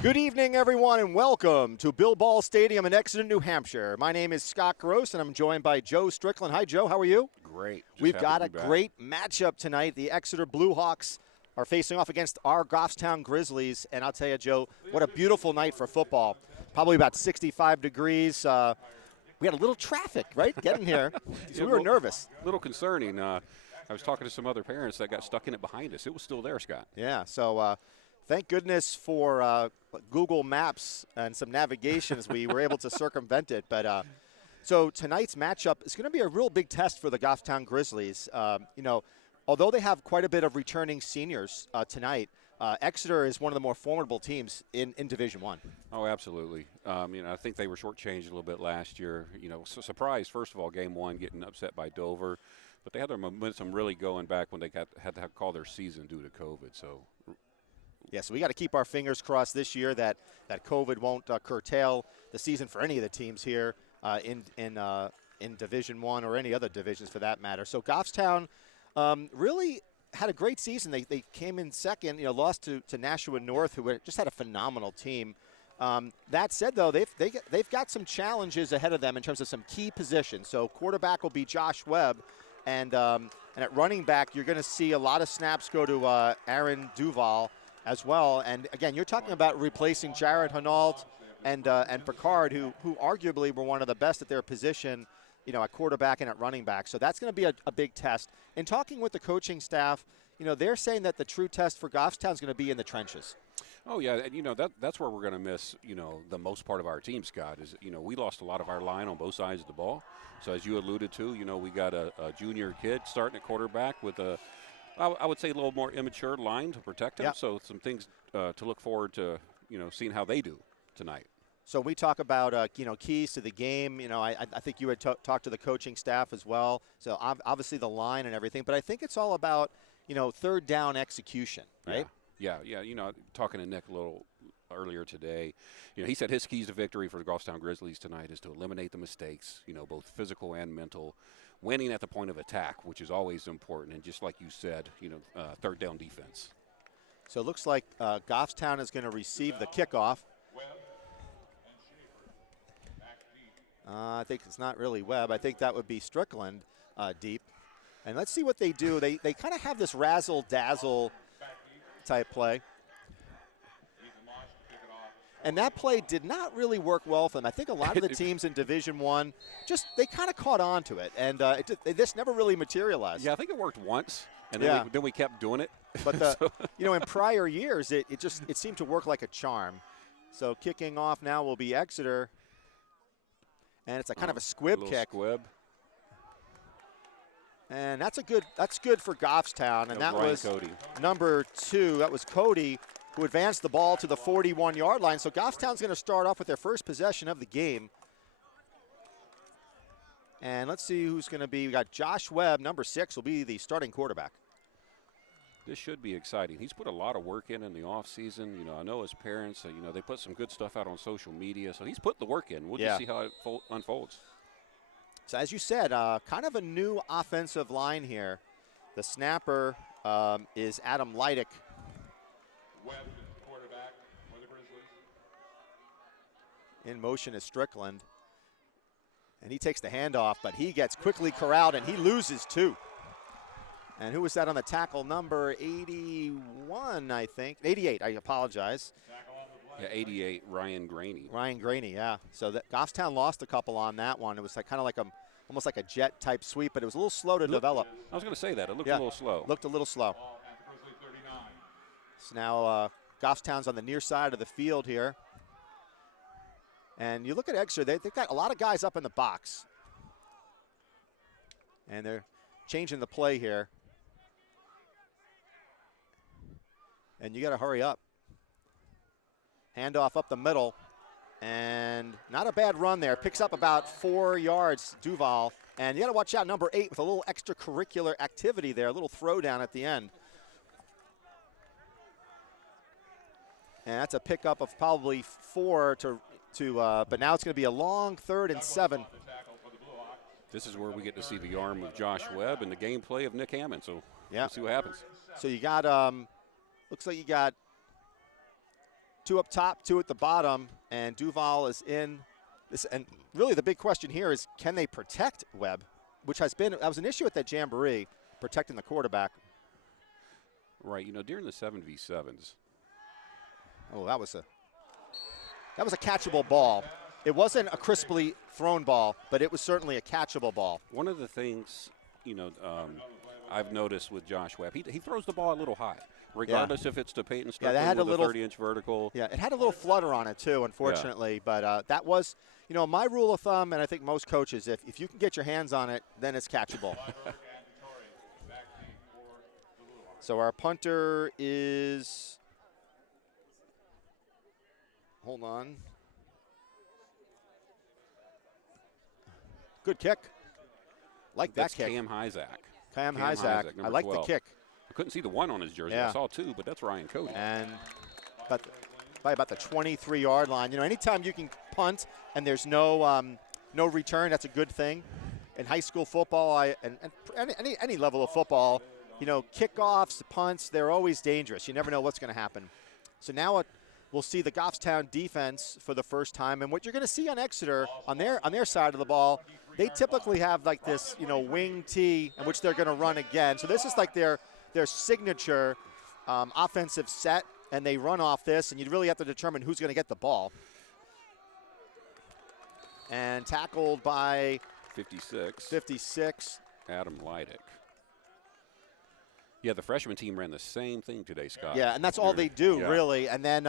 Good evening, everyone, and welcome to Bill Ball Stadium in Exeter, New Hampshire. My name is Scott Gross, and I'm joined by Joe Strickland. Hi, Joe. How are you? Great. We've got a great matchup tonight. The Exeter Blue Hawks are facing off against our Goffstown Grizzlies, and I'll tell you, Joe, what a beautiful night for football. Probably about 65 degrees. We had a little traffic, right, getting here, so we were nervous. A little concerning. I was talking to some other parents that got stuck in it behind us. It was still there, Scott. Yeah, so thank goodness for Google Maps and some navigations. We were able to circumvent it. But so tonight's matchup is going to be a real big test for the Goffstown Grizzlies. Although they have quite a bit of returning seniors tonight, Exeter is one of the more formidable teams in Division I. Oh, absolutely. I think they were shortchanged a little bit last year. So surprised, first of all, game one, getting upset by Dover. But they had their momentum really going back when they had to call their season due to COVID. So we got to keep our fingers crossed this year that COVID won't curtail the season for any of the teams here in Division I or any other divisions for that matter. So Goffstown really had a great season. They came in second, lost to Nashua North, who just had a phenomenal team. That said, though, they've got some challenges ahead of them in terms of some key positions. So quarterback will be Josh Webb, and at running back, you're going to see a lot of snaps go to Aaron Duval as well. And again, you're talking about replacing Jared Hinault and Picard, who arguably were one of the best at their position, at quarterback and at running back. So that's going to be a big test. In talking with the coaching staff, they're saying that the true test for Goffstown is going to be in the trenches. Oh, yeah, and that's where we're going to miss, the most part of our team, Scott, is, we lost a lot of our line on both sides of the ball. So as you alluded to, we got a junior kid starting at quarterback with I would say a little more immature line to protect him. Yep. So some things to look forward to, seeing how they do tonight. So we talk about, keys to the game. I think you had talked to the coaching staff as well. So obviously the line and everything. But I think it's all about, third down execution, right? Yeah. Talking to Nick a little earlier today, he said his keys to victory for the Goffstown Grizzlies tonight is to eliminate the mistakes, both physical and mental, winning at the point of attack, which is always important, and just like you said, third down defense. So it looks like Goffstown is going to receive the kickoff. I think it's not really Webb. I think that would be Strickland deep. And let's see what they do. They kind of have this razzle-dazzle type play. And that play did not really work well for them. I think a lot of the teams in Division I, they kind of caught on to it. And this never really materialized. Yeah, I think it worked once, and then we kept doing it. But, in prior years, it seemed to work like a charm. So kicking off now will be Exeter. And it's a kind of a squib kick. Squib. And that's good for Goffstown. And that was Cody. Number 2. That was Cody, who advanced the ball to the 41-yard line. So Goffstown's going to start off with their first possession of the game. And let's see who's going to be. We got Josh Webb, number 6, will be the starting quarterback. This should be exciting. He's put a lot of work in the offseason. I know his parents, they put some good stuff out on social media. So he's put the work in. We'll just see how it unfolds. So as you said, kind of a new offensive line here. The snapper is Adam Leidick. Webb is the quarterback for the Grizzlies. In motion is Strickland. And he takes the handoff, but he gets quickly corralled, and he loses 2. And who was that on the tackle? Number 81, I think. 88, I apologize. Yeah, 88, Ryan Graney. Ryan Graney, yeah. So Goffstown lost a couple on that one. It was kind of like almost like a jet-type sweep, but it was a little slow to develop. I was going to say that. It looked a little slow. Looked a little slow. So now Goffstown's on the near side of the field here. And you look at Exeter, they've got a lot of guys up in the box. And they're changing the play here. And you got to hurry up. Handoff up the middle. And not a bad run there. Picks up about 4 yards, Duval. And you got to watch out, number 8, with a little extracurricular activity there, a little throwdown at the end. And that's a pickup of probably 4 but now it's going to be a long 3rd and 7. This is where we get to see the arm of Josh Webb and the gameplay of Nick Hammond. So we'll see what happens. So you got, looks like you got 2 up top, 2 at the bottom, and Duval is in this. And really the big question here is, can they protect Webb, which that was an issue at that jamboree, protecting the quarterback. Right, during the 7v7s. Oh, that was a catchable ball. It wasn't a crisply thrown ball, but it was certainly a catchable ball. One of the things, I've noticed with Josh Webb, he throws the ball a little high, regardless if it's to Peyton Strickland with a 30-inch vertical. Yeah, it had a little flutter on it too, unfortunately. Yeah. But that was, my rule of thumb, and I think most coaches, if you can get your hands on it, then it's catchable. So our punter is, hold on. Good kick. Like That's that kick. Cam Hyzak. Cam Hyzak. I like 12. the kick. I couldn't see the 1 on his jersey. Yeah. I saw 2, but that's Ryan Cody. And by about the 23-yard line. Anytime you can punt and there's no return, that's a good thing. In high school football, and any level of football, kickoffs, punts, they're always dangerous. You never know what's going to happen. So now we'll see the Goffstown defense for the first time. And what you're going to see on Exeter, on their side of the ball, they typically have like this, wing tee in which they're going to run again. So this is like their signature offensive set, and they run off this, and you really have to determine who's going to get the ball. And tackled by 56. Adam Leidick. Yeah, the freshman team ran the same thing today, Scott. Yeah, and that's all they do, really. And then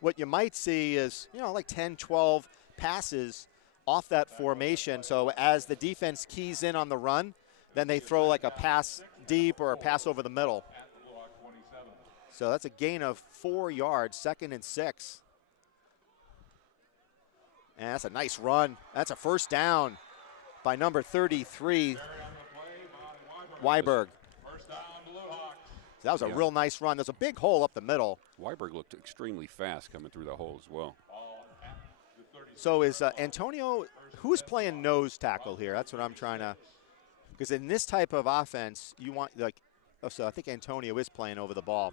what you might see is, like 10, 12 passes off that formation. So as the defense keys in on the run, then they throw like a pass deep or a pass over the middle. So that's a gain of 4 yards, 2nd and 6. And that's a nice run. That's a first down by number 33, Weiberg. That was a real nice run. There's a big hole up the middle. Weiberg looked extremely fast coming through that hole as well. So is Antonio, who's playing nose tackle here? That's what I'm trying to, because in this type of offense, you want so I think Antonio is playing over the ball.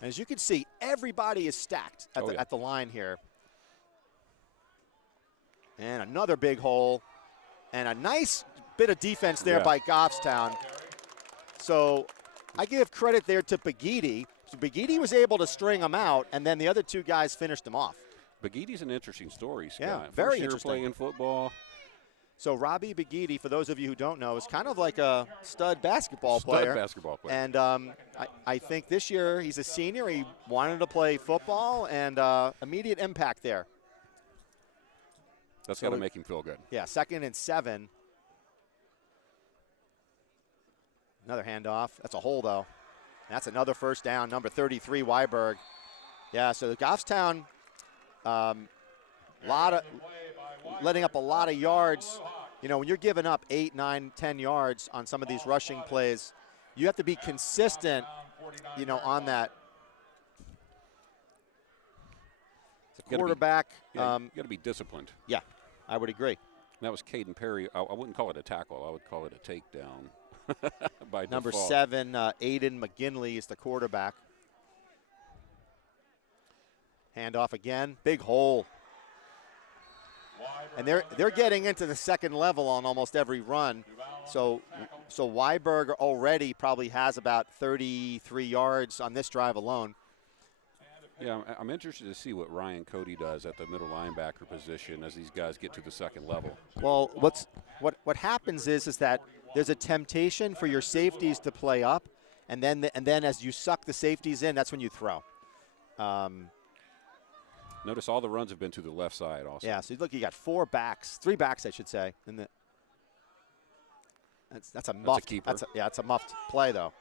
And as you can see, everybody is stacked at the line here. And another big hole, and a nice bit of defense there by Goffstown. So I give credit there to Bagidi. So Bagidi was able to string them out, and then the other 2 guys finished them off. Bagidi's an interesting story, Scott. Yeah, very First interesting. year playing football. So Robbie Bagidi, for those of you who don't know, is kind of like a stud basketball player. And I think this year he's a senior. He wanted to play football, and immediate impact there. That's got to make him feel good. Yeah, 2nd and 7. Another handoff. That's a hole, though. That's another first down, number 33, Weiberg. Yeah, so the Goffstown, letting up a lot of yards. When you're giving up 8, 9, 10 yards on some of these rushing plays, you have to be consistent, on that. The quarterback. You got to be disciplined. Yeah, I would agree. That was Caden Perry. I wouldn't call it a tackle. I would call it a takedown. By number default. 7, Aiden McGinley is the quarterback. Handoff again, big hole. And they're getting into the second level on almost every run. So Weiberg already probably has about 33 yards on this drive alone. Yeah, I'm interested to see what Ryan Cody does at the middle linebacker position as these guys get to the second level. Well, what happens is that there's a temptation for your safeties to play up, and then as you suck the safeties in, that's when you throw. Notice all the runs have been to the left side also. Yeah, so look, you got 3 backs, I should say. That's a muffed keeper. It's a muffed play though.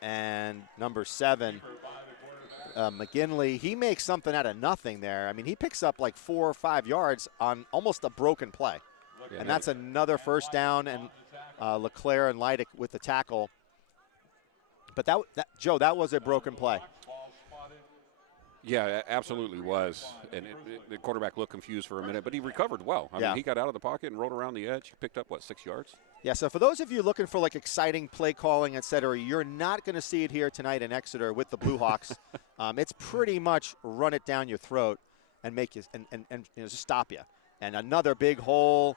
And number 7, McGinley, he makes something out of nothing there. I mean, he picks up like 4 or 5 yards on almost a broken play. Yeah, and that's another first down, and LeClaire and Leidick with the tackle. But Joe, that was a broken play. Yeah, absolutely was. And the quarterback looked confused for a minute, but he recovered well. I mean, he got out of the pocket and rolled around the edge. Picked up, 6 yards? Yeah, so for those of you looking for like exciting play calling, et cetera, you're not going to see it here tonight in Exeter with the Blue Hawks. It's pretty much run it down your throat and make you and just stop you. And another big hole.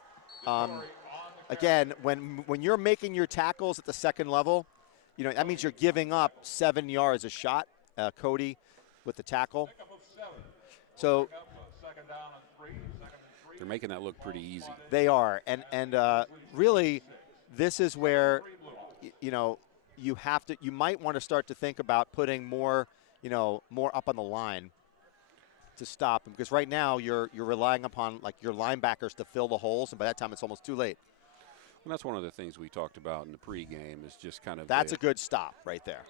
Again, when you're making your tackles at the second level, that means you're giving up 7 yards a shot. Cody with the tackle. So they're making that look pretty easy. They are, and really, this is where you might want to start to think about putting more up on the line to stop them, because right now you're relying upon like your linebackers to fill the holes, and by that time it's almost too late. And that's one of the things we talked about in the pregame is just kind of that's a good stop right there.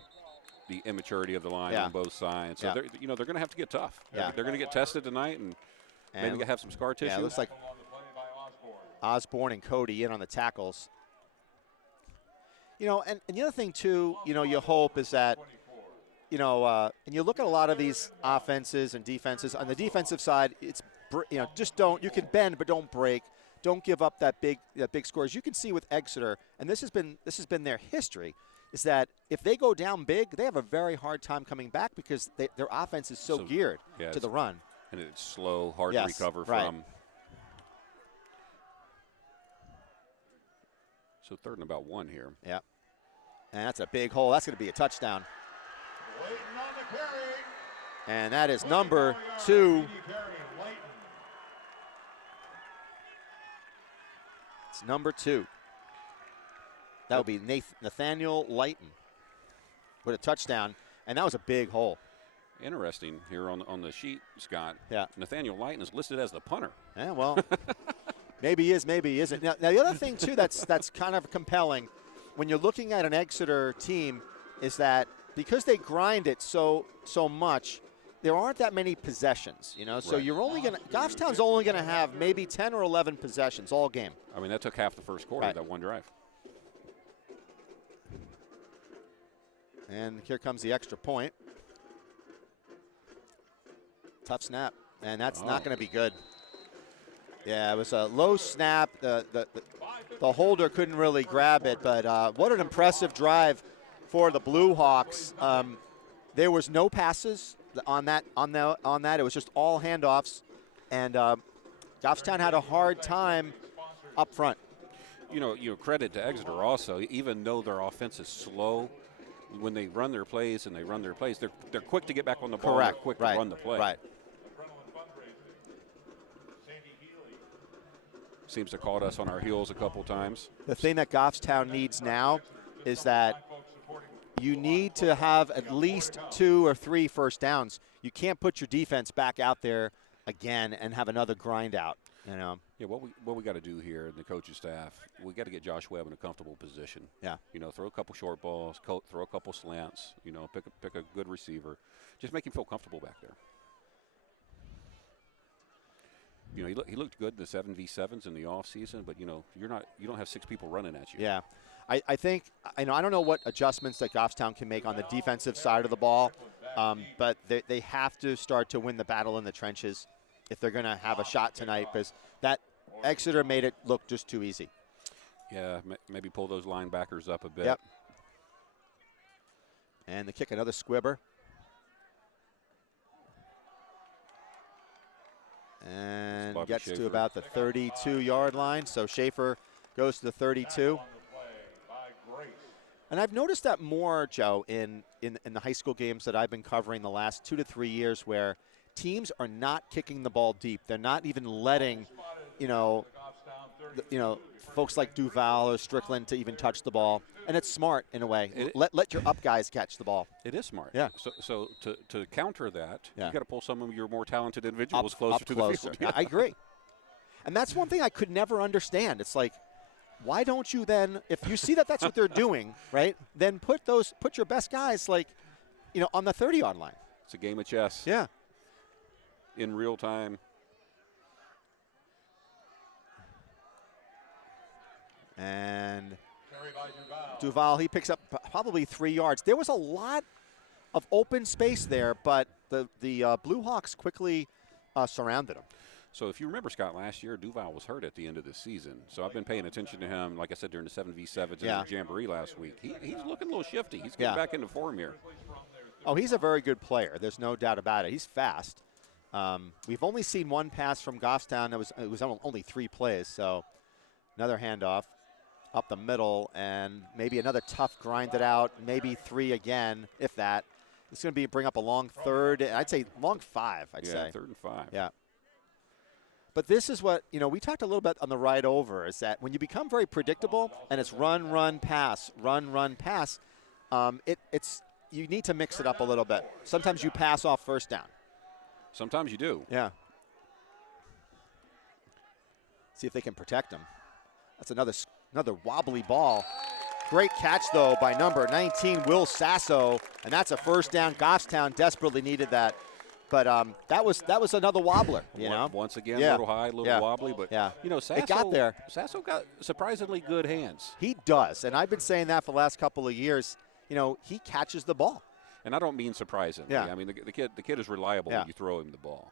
The immaturity of the line on both sides. So they're going to have to get tough. They're going to get tested tonight and maybe have some scar tissue. Yeah, it looks like Osborne and Cody in on the tackles. And the other thing too, you hope is that, and you look at a lot of these offenses and defenses. On the defensive side, it's just you can bend but don't break. Don't give up that big score. As you can see with Exeter, and this has been their history, is that if they go down big, they have a very hard time coming back because their offense is so geared to the run. And it's slow, hard to recover from. So 3rd and about 1 here. Yeah. And that's a big hole. That's going to be a touchdown. And that is number 2. It's number 2. That would be Nathaniel Lighton with a touchdown, and that was a big hole. Interesting here on the sheet, Scott. Yeah. Nathaniel Lighton is listed as the punter. Yeah, well, maybe he is, maybe he isn't. Now the other thing, too, that's kind of compelling when you're looking at an Exeter team is that because they grind it so much, there aren't that many possessions, So you're only going to – Goffstown's only going to have maybe 10 or 11 possessions all game. I mean, that took half the first quarter, that one drive. And here comes the extra point. Tough snap, and that's not going to be good. Yeah, it was a low snap. The holder couldn't really grab it, but what an impressive drive for the Blue Hawks. There was no passes on that. It was just all handoffs, and Goffstown had a hard time up front. Credit to Exeter also, even though their offense is slow. When they run their plays they're quick to get back on the ball. Correct. They're quick to run the play. Right. Seems to caught us on our heels a couple times. The thing that Goffstown needs now is that you need to have at least 2 or 3 first downs. You can't put your defense back out there again and have another grind out. Yeah, what we got to do here, the coaching staff, we got to get Josh Webb in a comfortable position. Yeah. Throw a couple short balls, throw a couple slants. Pick a good receiver, just make him feel comfortable back there. He looked good in the 7v7s in the off season, but you don't have 6 people running at you. Yeah. I think I don't know what adjustments that Goffstown can make on the defensive side of the ball, but they have to start to win the battle in the trenches if they're going to have a shot tonight, because that Exeter made it look just too easy. Yeah, maybe pull those linebackers up a bit. Yep. And the kick, another squibber. And gets to about the 32-yard line. So Schaefer goes to the 32. And I've noticed that more, Joe, in the high school games that I've been covering the last 2 to 3 years, where teams are not kicking the ball deep. They're not even letting, folks like Duval or Strickland to even touch the ball. And it's smart in a way. Let your up guys catch the ball. It is smart. Yeah. So to counter that, you got to pull some of your more talented individuals closer to closer. the field. I agree. And that's one thing I could never understand. It's like, why don't you then, if you see that that's what they're doing, right, then put your best guys on the 30-yard line. It's a game of chess. Yeah. In real time. And Duval, he picks up probably 3 yards. There was a lot of open space there, but the Blue Hawks quickly surrounded him. So if you remember, Scott, last year Duval was hurt at the end of the season. So I've been paying attention to him, like I said, during the 7v7s and the Jamboree last week. He's looking a little shifty. He's getting back into form here. Oh, he's a very good player. There's no doubt about it. He's fast. We've only seen one pass from Goffstown. It was only 3 plays. So another handoff up the middle, and maybe another tough grind it out, maybe 3 again, if that. It's going to bring up a long third. I'd say long 5, I'd say. Yeah, 3rd and 5. Yeah. But this is what, we talked a little bit on the ride over, is that when you become very predictable and it's run, run, pass, you need to mix it up a little bit. Sometimes you pass off first down. Sometimes you do. Yeah. See if they can protect him. That's another wobbly ball. Great catch, though, by number 19, Will Sasso, and that's a first down. Goffstown desperately needed that. But that was another wobbler, Once again, a little high, a little wobbly, but Sasso, it got there. Sasso got surprisingly good hands. He does, and I've been saying that for the last couple of years. He catches the ball. And I don't mean surprisingly. Yeah. I mean the kid is reliable when you throw him the ball.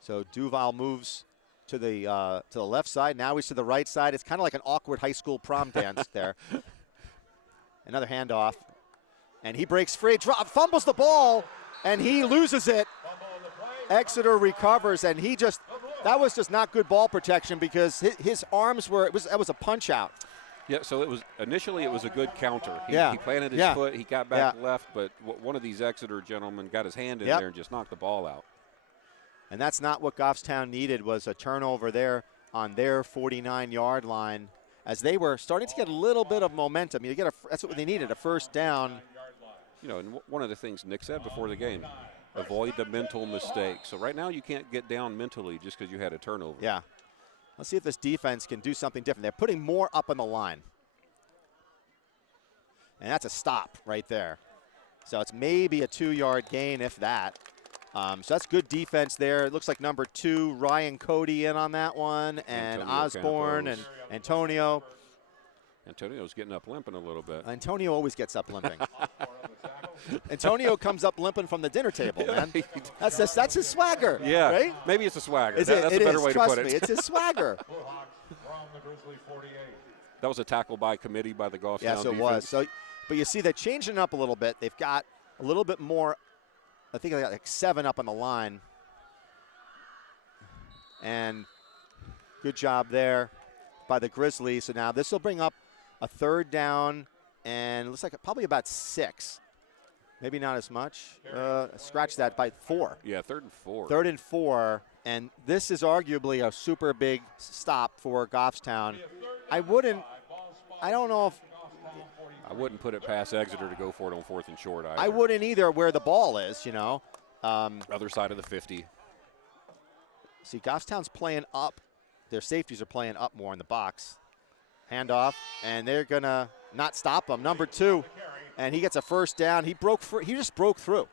So Duval moves to the left side. Now he's to the right side. It's kind of like an awkward high school prom dance there. Another handoff, and he breaks free, fumbles the ball, and he loses it. Exeter recovers, and that was just not good ball protection because his arms that was a punch out. Yeah, so initially it was a good counter. He planted his foot, he got back left, but one of these Exeter gentlemen got his hand in there and just knocked the ball out. And that's not what Goffstown needed, was a turnover there on their 49-yard line, as they were starting to get a little bit of momentum. That's what they needed, a first down. And one of the things Nick said before the game, avoid the mental mistake. So right now you can't get down mentally just because you had a turnover. Yeah. Let's see if this defense can do something different. They're putting more up on the line. And that's a stop right there. So it's maybe a 2-yard gain, if that. So that's good defense there. It looks like number 2, Ryan Cody, in on that one, and Antonio Osborne Campos. and Antonio. Antonio's getting up limping a little bit. Antonio always gets up limping. Antonio comes up limping from the dinner table, man. That's his swagger. Yeah, right? Maybe it's a swagger. That's a better way Trust to put me, it. it's his swagger. That was a tackle by committee by the Goffstown Yes, it defense. was. So, but you see, they're changing it up a little bit. They've got a little bit more. I think they got like 7 up on the line. And good job there by the Grizzlies. So now this will bring up a 3rd down, and it looks like probably about 6. Maybe not as much. Scratch that, by 4. Yeah, 3rd and 4. 3rd and 4, and this is arguably a super big stop for Goffstown. I don't know if. I wouldn't put it past Exeter to go for it on 4th and short either. I wouldn't either where the ball is, Other side of the 50. See, Goffstown's playing up. Their safeties are playing up more in the box. Handoff, and they're going to not stop him. Number 2, and he gets a first down. He just broke through.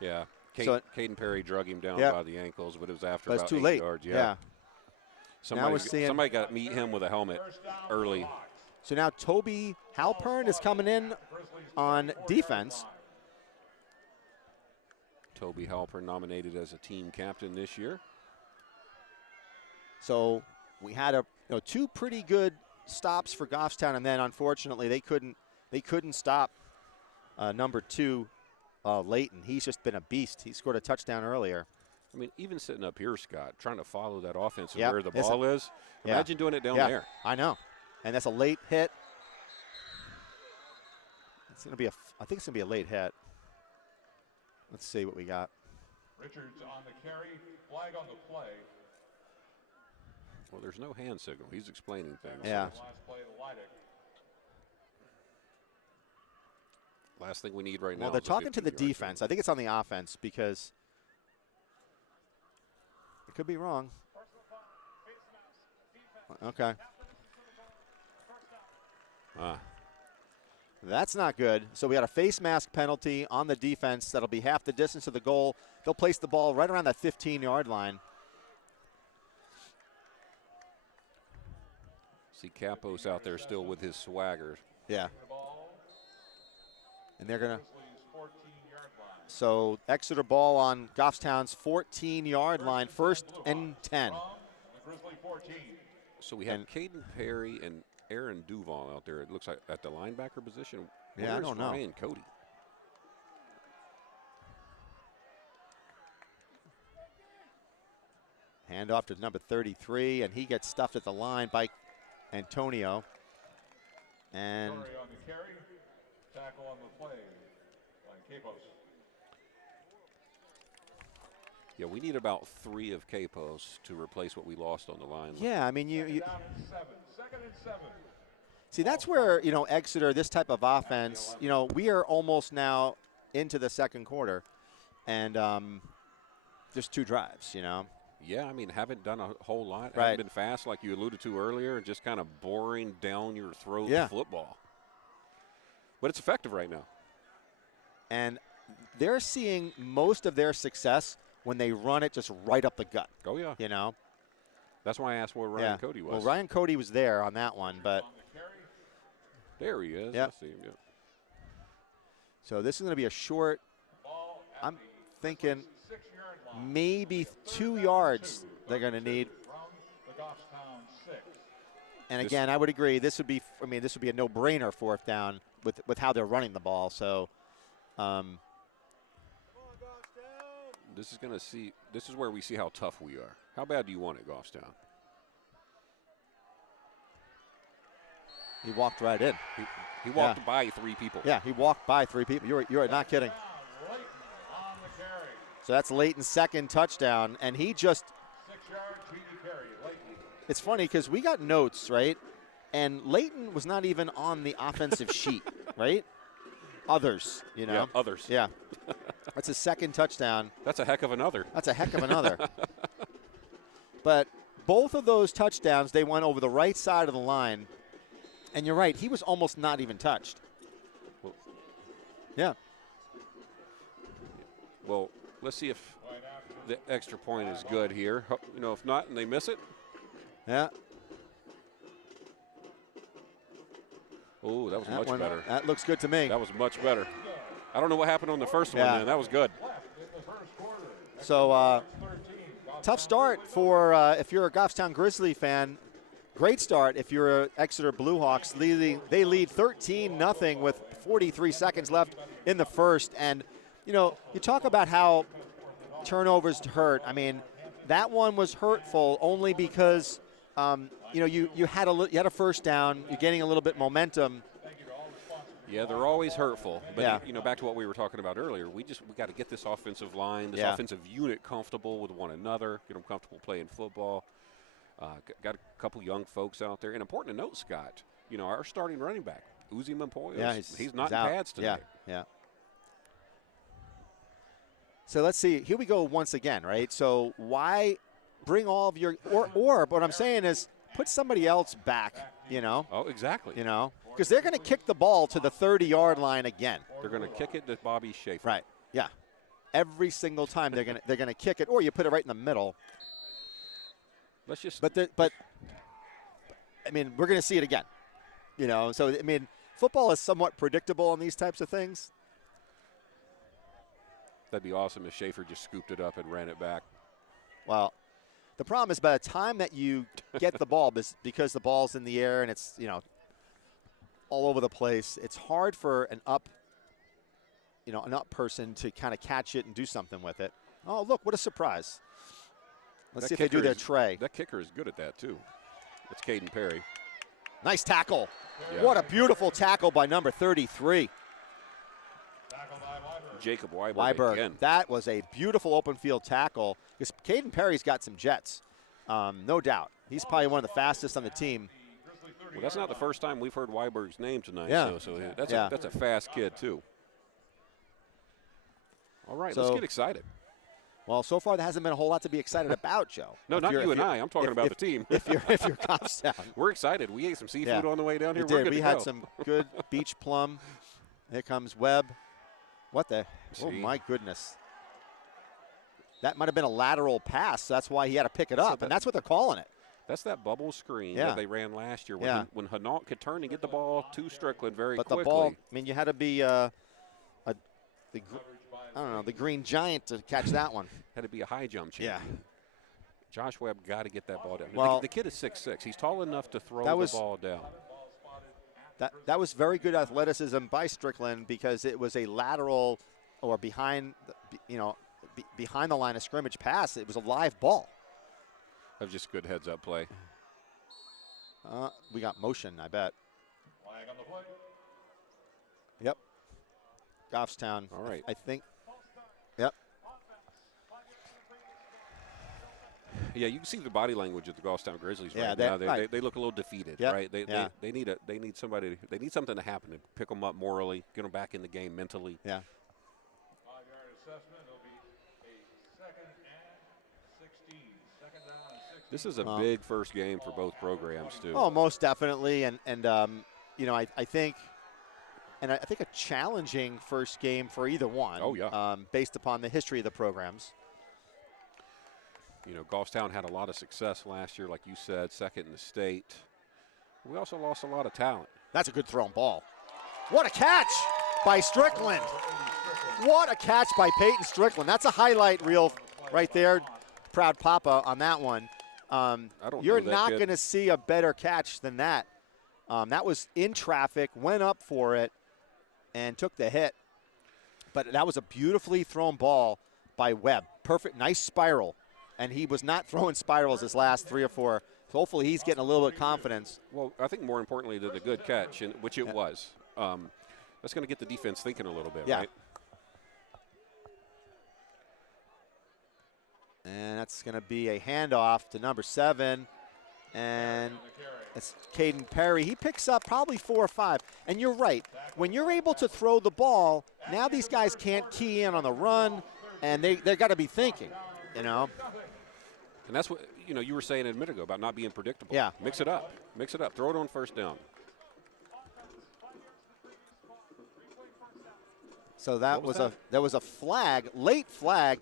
Yeah. Caden Perry drug him down by the ankles, but it was after but about it's too 8 late. yards. Yeah. Somebody got to meet him with a helmet early. So now Toby Halpern is coming in on defense. Toby Halpern nominated as a team captain this year. So we had 2 pretty good stops for Goffstown, and then unfortunately they couldn't stop number 2, Leighton. He's just been a beast. He scored a touchdown earlier. I mean, even sitting up here, Scott, trying to follow that offense and Yep. where the ball is. Imagine doing it down there. I know. And that's a late hit. It's going to be I think it's going to be a late hit. Let's see what we got. Richards on the carry, flag on the play. Well, there's no hand signal. He's explaining things. Yeah. Last play of the Last thing we need right now. Well, they're is a talking to the 15-yard defense. I think it's on the offense because it could be wrong. Okay. That's not good. So we got a face mask penalty on the defense. That'll be half the distance of the goal. They'll place the ball right around that 15-yard line. See Capos out there still with his swagger. Yeah. And they're going to. 14-yard line. So Exeter ball on Goffstown's 14-yard line, 1st and 10. The Grizzly 14. So we have Caden Perry and Aaron Duval out there. It looks like at the linebacker position. Yeah, I Where's don't know. Ryan Cody? Handoff to number 33, and he gets stuffed at the line by Antonio. And Curry on the carry. Tackle on the play by Capos. Yeah, we need about 3 of Capos to replace what we lost on the line. yeah, I mean, you Down and 7. 2nd and 7. see, that's where, Exeter, this type of offense, we are almost now into the second quarter, and just 2 drives, Yeah, I mean, haven't done a whole lot. Right. Haven't been fast like you alluded to earlier, just kind of boring down your throat football. But it's effective right now. And they're seeing most of their success when they run it just right up the gut, Oh, yeah. That's why I asked where Ryan Cody was. Well, Ryan Cody was there on that one, but On the carry. There he is. Yep. I see him, yeah. so this is going to be a short, Ball at I'm the thinking 6-yard line. maybe 2 yards they're going to need. From the Goffstown 6. And again, I would agree. This would be a no-brainer 4th down with how they're running the ball. So, This is where we see how tough we are. How bad do you want it, Goffstown? he walked right in. He walked by 3 people. Yeah, he walked by 3 people. You're not kidding. Leighton on the carry. So that's Leighton's 2nd touchdown, and he just. 6-yard TD carry. Leighton. It's funny because we got notes, right? And Leighton was not even on the offensive sheet, right? Others, Yeah, others. Yeah. That's his 2nd touchdown. That's a heck of another. That's a heck of another. But both of those touchdowns, they went over the right side of the line. And you're right, he was almost not even touched. Yeah. Well, let's see if the extra point is good here. If not and they miss it. Yeah. Oh, that was That much one- better. That looks good to me. That was much better. I don't know what happened on the first one, Yeah. man. That was good. So, tough start for if you're a Goffstown Grizzly fan. Great start if you're a Exeter Bluehawks. They lead 13-0 with 43 seconds left in the first. And, you talk about how turnovers hurt. I mean, that one was hurtful only because, you had a first down. You're getting a little bit momentum. Yeah, they're always hurtful. But, Yeah. back to what we were talking about earlier, we got to get this offensive line, this Yeah. offensive unit comfortable with one another, get them comfortable playing football. Got a couple young folks out there. And important to note, Scott, our starting running back, Uzi Mampoyo, Yeah, he's not in out. pads tonight. Yeah. So let's see. Here we go once again, right? So why bring all of your or what I'm saying is put somebody else back, Oh, exactly. because they're going to kick the ball to the 30-yard line again. They're going to kick it to Bobby Schaefer. Right. Yeah. Every single time they're going to kick it, or you put it right in the middle. Let's just. But I mean, we're going to see it again. So I mean, football is somewhat predictable on these types of things. That'd be awesome if Schaefer just scooped it up and ran it back. Well, the problem is by the time that you get the ball, because the ball's in the air and it's, all over the place, it's hard for an up person to kind of catch it and do something with it. Oh, look, what a surprise. Let's see if they do their tray. That kicker is good at that, too. It's Caden Perry. Nice tackle. Yeah. What a beautiful tackle by number 33. Jacob Weiberg again. That was a beautiful open field tackle. Because Caden Perry's got some jets, no doubt. He's probably one of the fastest on the team. Well, that's not the first time we've heard Weiberg's name tonight. Yeah. So that's Yeah. that's a fast kid, too. All right, So- let's get excited. Well, so far there hasn't been a whole lot to be excited about, Joe. No, not you and I. I'm talking about the team. If you're Goffstown. We're excited. We ate some seafood on the way down here. We We're did. good We to had go. some good beach plum. Here comes Webb. What the? Oh, See? my goodness. That might have been a lateral pass. That's why he had to pick it up, and that's what they're calling it. That's that bubble screen Yeah. that they ran last year Yeah. when Hanault could turn and get the ball to Strickland very But quickly. the ball, I mean, you had to be the I don't know, the Green Giant to catch that one. Had to be a high jump champion. Yeah. Josh Webb got to get that ball down. Well, the kid is 6'6". He's tall enough to throw the ball down. That was very good athleticism by Strickland because it was a lateral or behind, behind the line of scrimmage pass. It was a live ball. That was just good heads-up play. We got motion, I bet. Flag on the play. Yep. Goffstown. All right. I think. Yep. Yeah, you can see the body language of the Goffstown Grizzlies Yeah, right now. They look a little defeated, Yep. right? They Yeah. need something to happen to pick them up morally, get them back in the game mentally. Yeah. 5-yard assessment. It'll be a 2nd and 16. 2nd down and 16. This is a big first game for both programs too. Oh, most definitely, and I think a challenging first game for either one. Oh, yeah. Based upon the history of the programs. Goffstown had a lot of success last year, like you said, 2nd in the state. We also lost a lot of talent. That's a good thrown ball. What a catch by Strickland. What a catch by Peyton Strickland. That's a highlight reel right there. Proud Papa on that one. You're not going to see a better catch than that. That was in traffic, went up for it, and took the hit. But that was a beautifully thrown ball by Webb. Perfect, nice spiral. And he was not throwing spirals his last 3 or 4. So hopefully he's getting a little bit of confidence. Well, I think more importantly, the good catch, which it was. That's going to get the defense thinking a little bit, right? And that's going to be a handoff to number 7. And it's Caden Perry. He picks up probably 4 or 5. And you're right. When you're able to throw the ball, now these guys can't key in on the run, and they've got to be thinking, And that's what, you were saying a minute ago about not being predictable. Yeah. Mix it up. Mix it up. Throw it on first down. So there was a flag, late flag.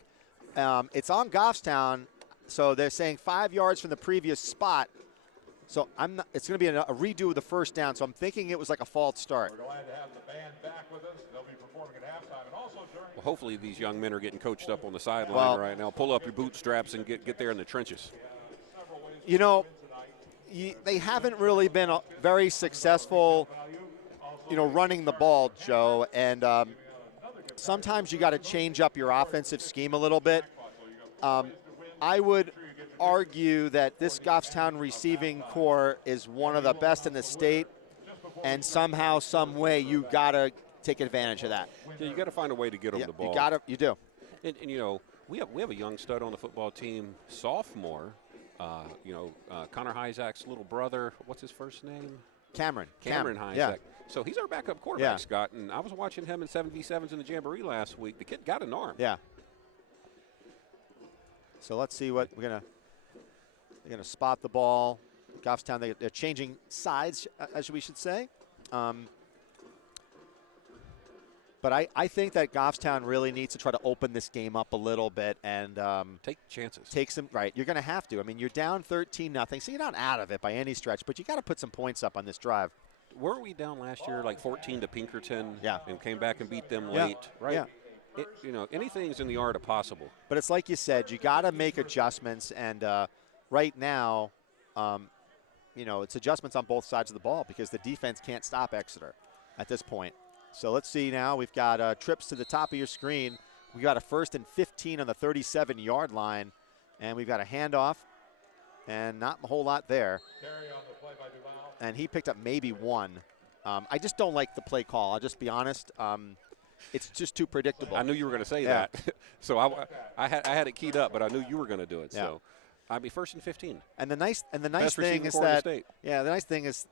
It's on Goffstown, so they're saying 5 yards from the previous spot. So it's going to be a redo of the first down. So I'm thinking it was like a false start. We're glad to have the band back with us. They'll be performing at halftime and also during. Well, hopefully these young men are getting coached up on the sideline right now. Pull up your bootstraps and get there in the trenches. They haven't really been very successful, running the ball, Joe. And sometimes you got to change up your offensive scheme a little bit. I would argue that this Goffstown receiving core is one of the best in the state, and somehow, some way, you got to take advantage of that. Yeah, you got to find a way to get them the ball. You do. And we have a young stud on the football team, sophomore. Connor Hyzak's little brother. What's his first name? Cameron Hyzak. Yeah. So he's our backup quarterback, Scott. And I was watching him in 7v7s in the Jamboree last week. The kid got an arm. Yeah. So let's see what they're gonna spot the ball. Goffstown, they're changing sides, as we should say. But I think that Goffstown really needs to try to open this game up a little bit and take chances. You're going to have to. I mean, you're down 13-0, so you're not out of it by any stretch, but you got to put some points up on this drive. Weren't we down last year, like 14 to Pinkerton? Yeah. And came back and beat them late, right? Yeah. Anything's in the art of possible. But it's like you said, you got to make adjustments, and right now, it's adjustments on both sides of the ball because the defense can't stop Exeter at this point. So let's see now. We've got trips to the top of your screen. We've got a 1st and 15 on the 37-yard line, and we've got a handoff, and not a whole lot there. Carry on the play by Duval. And he picked up maybe 1. I just don't like the play call. I'll just be honest. It's just too predictable. I knew you were going to say that. So I had it keyed up, but I knew you were going to do it. Yeah. So I'd be 1st and 15. And the nice Best thing receiving is core in the that state. the nice thing is,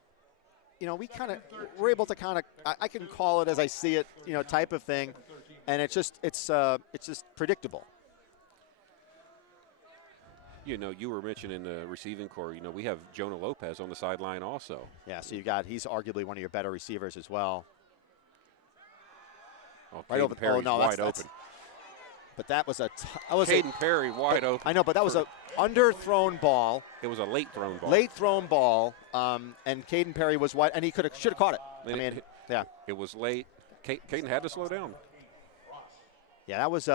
we're able to I can call it as I see it, type of thing, and it's just predictable. You were mentioning the receiving core. We have Jonah Lopez on the sideline also. Yeah, so he's arguably one of your better receivers as well. Oh, Right over. Perry's wide open. But that was Caden Perry wide open. I know, but that was a underthrown ball. It was a late thrown ball. Late thrown ball, and Caden Perry was wide, and he should have caught it. It was late. Caden had to slow down. Yeah, that was.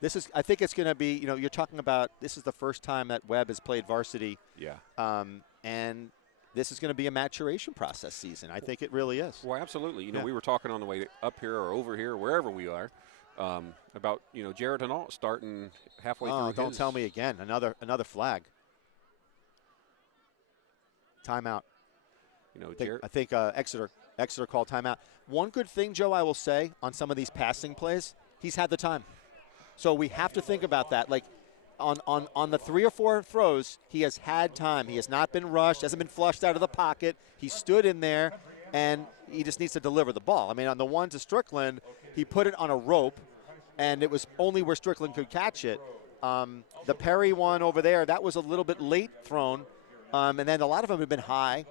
This is. I think it's going to be. You know, you're talking about. This is the first time that Webb has played varsity. Yeah. And this is going to be a maturation process season. I think it really is. Well, absolutely. You know, we were talking on the way up here or over here, wherever we are, about Jared Hinault starting halfway through. Oh, don't tell me again. Another flag. Timeout. I think Exeter called timeout. One good thing, Joe, I will say on some of these passing plays, he's had the time. So we have to think about that. Like on the 3 or 4 throws, he has had time. He has not been rushed, hasn't been flushed out of the pocket. He stood in there, and he just needs to deliver the ball. I mean, on the one to Strickland, he put it on a rope, and it was only where Strickland could catch it. The Perry one over there, that was a little bit late thrown, and then a lot of them have been high.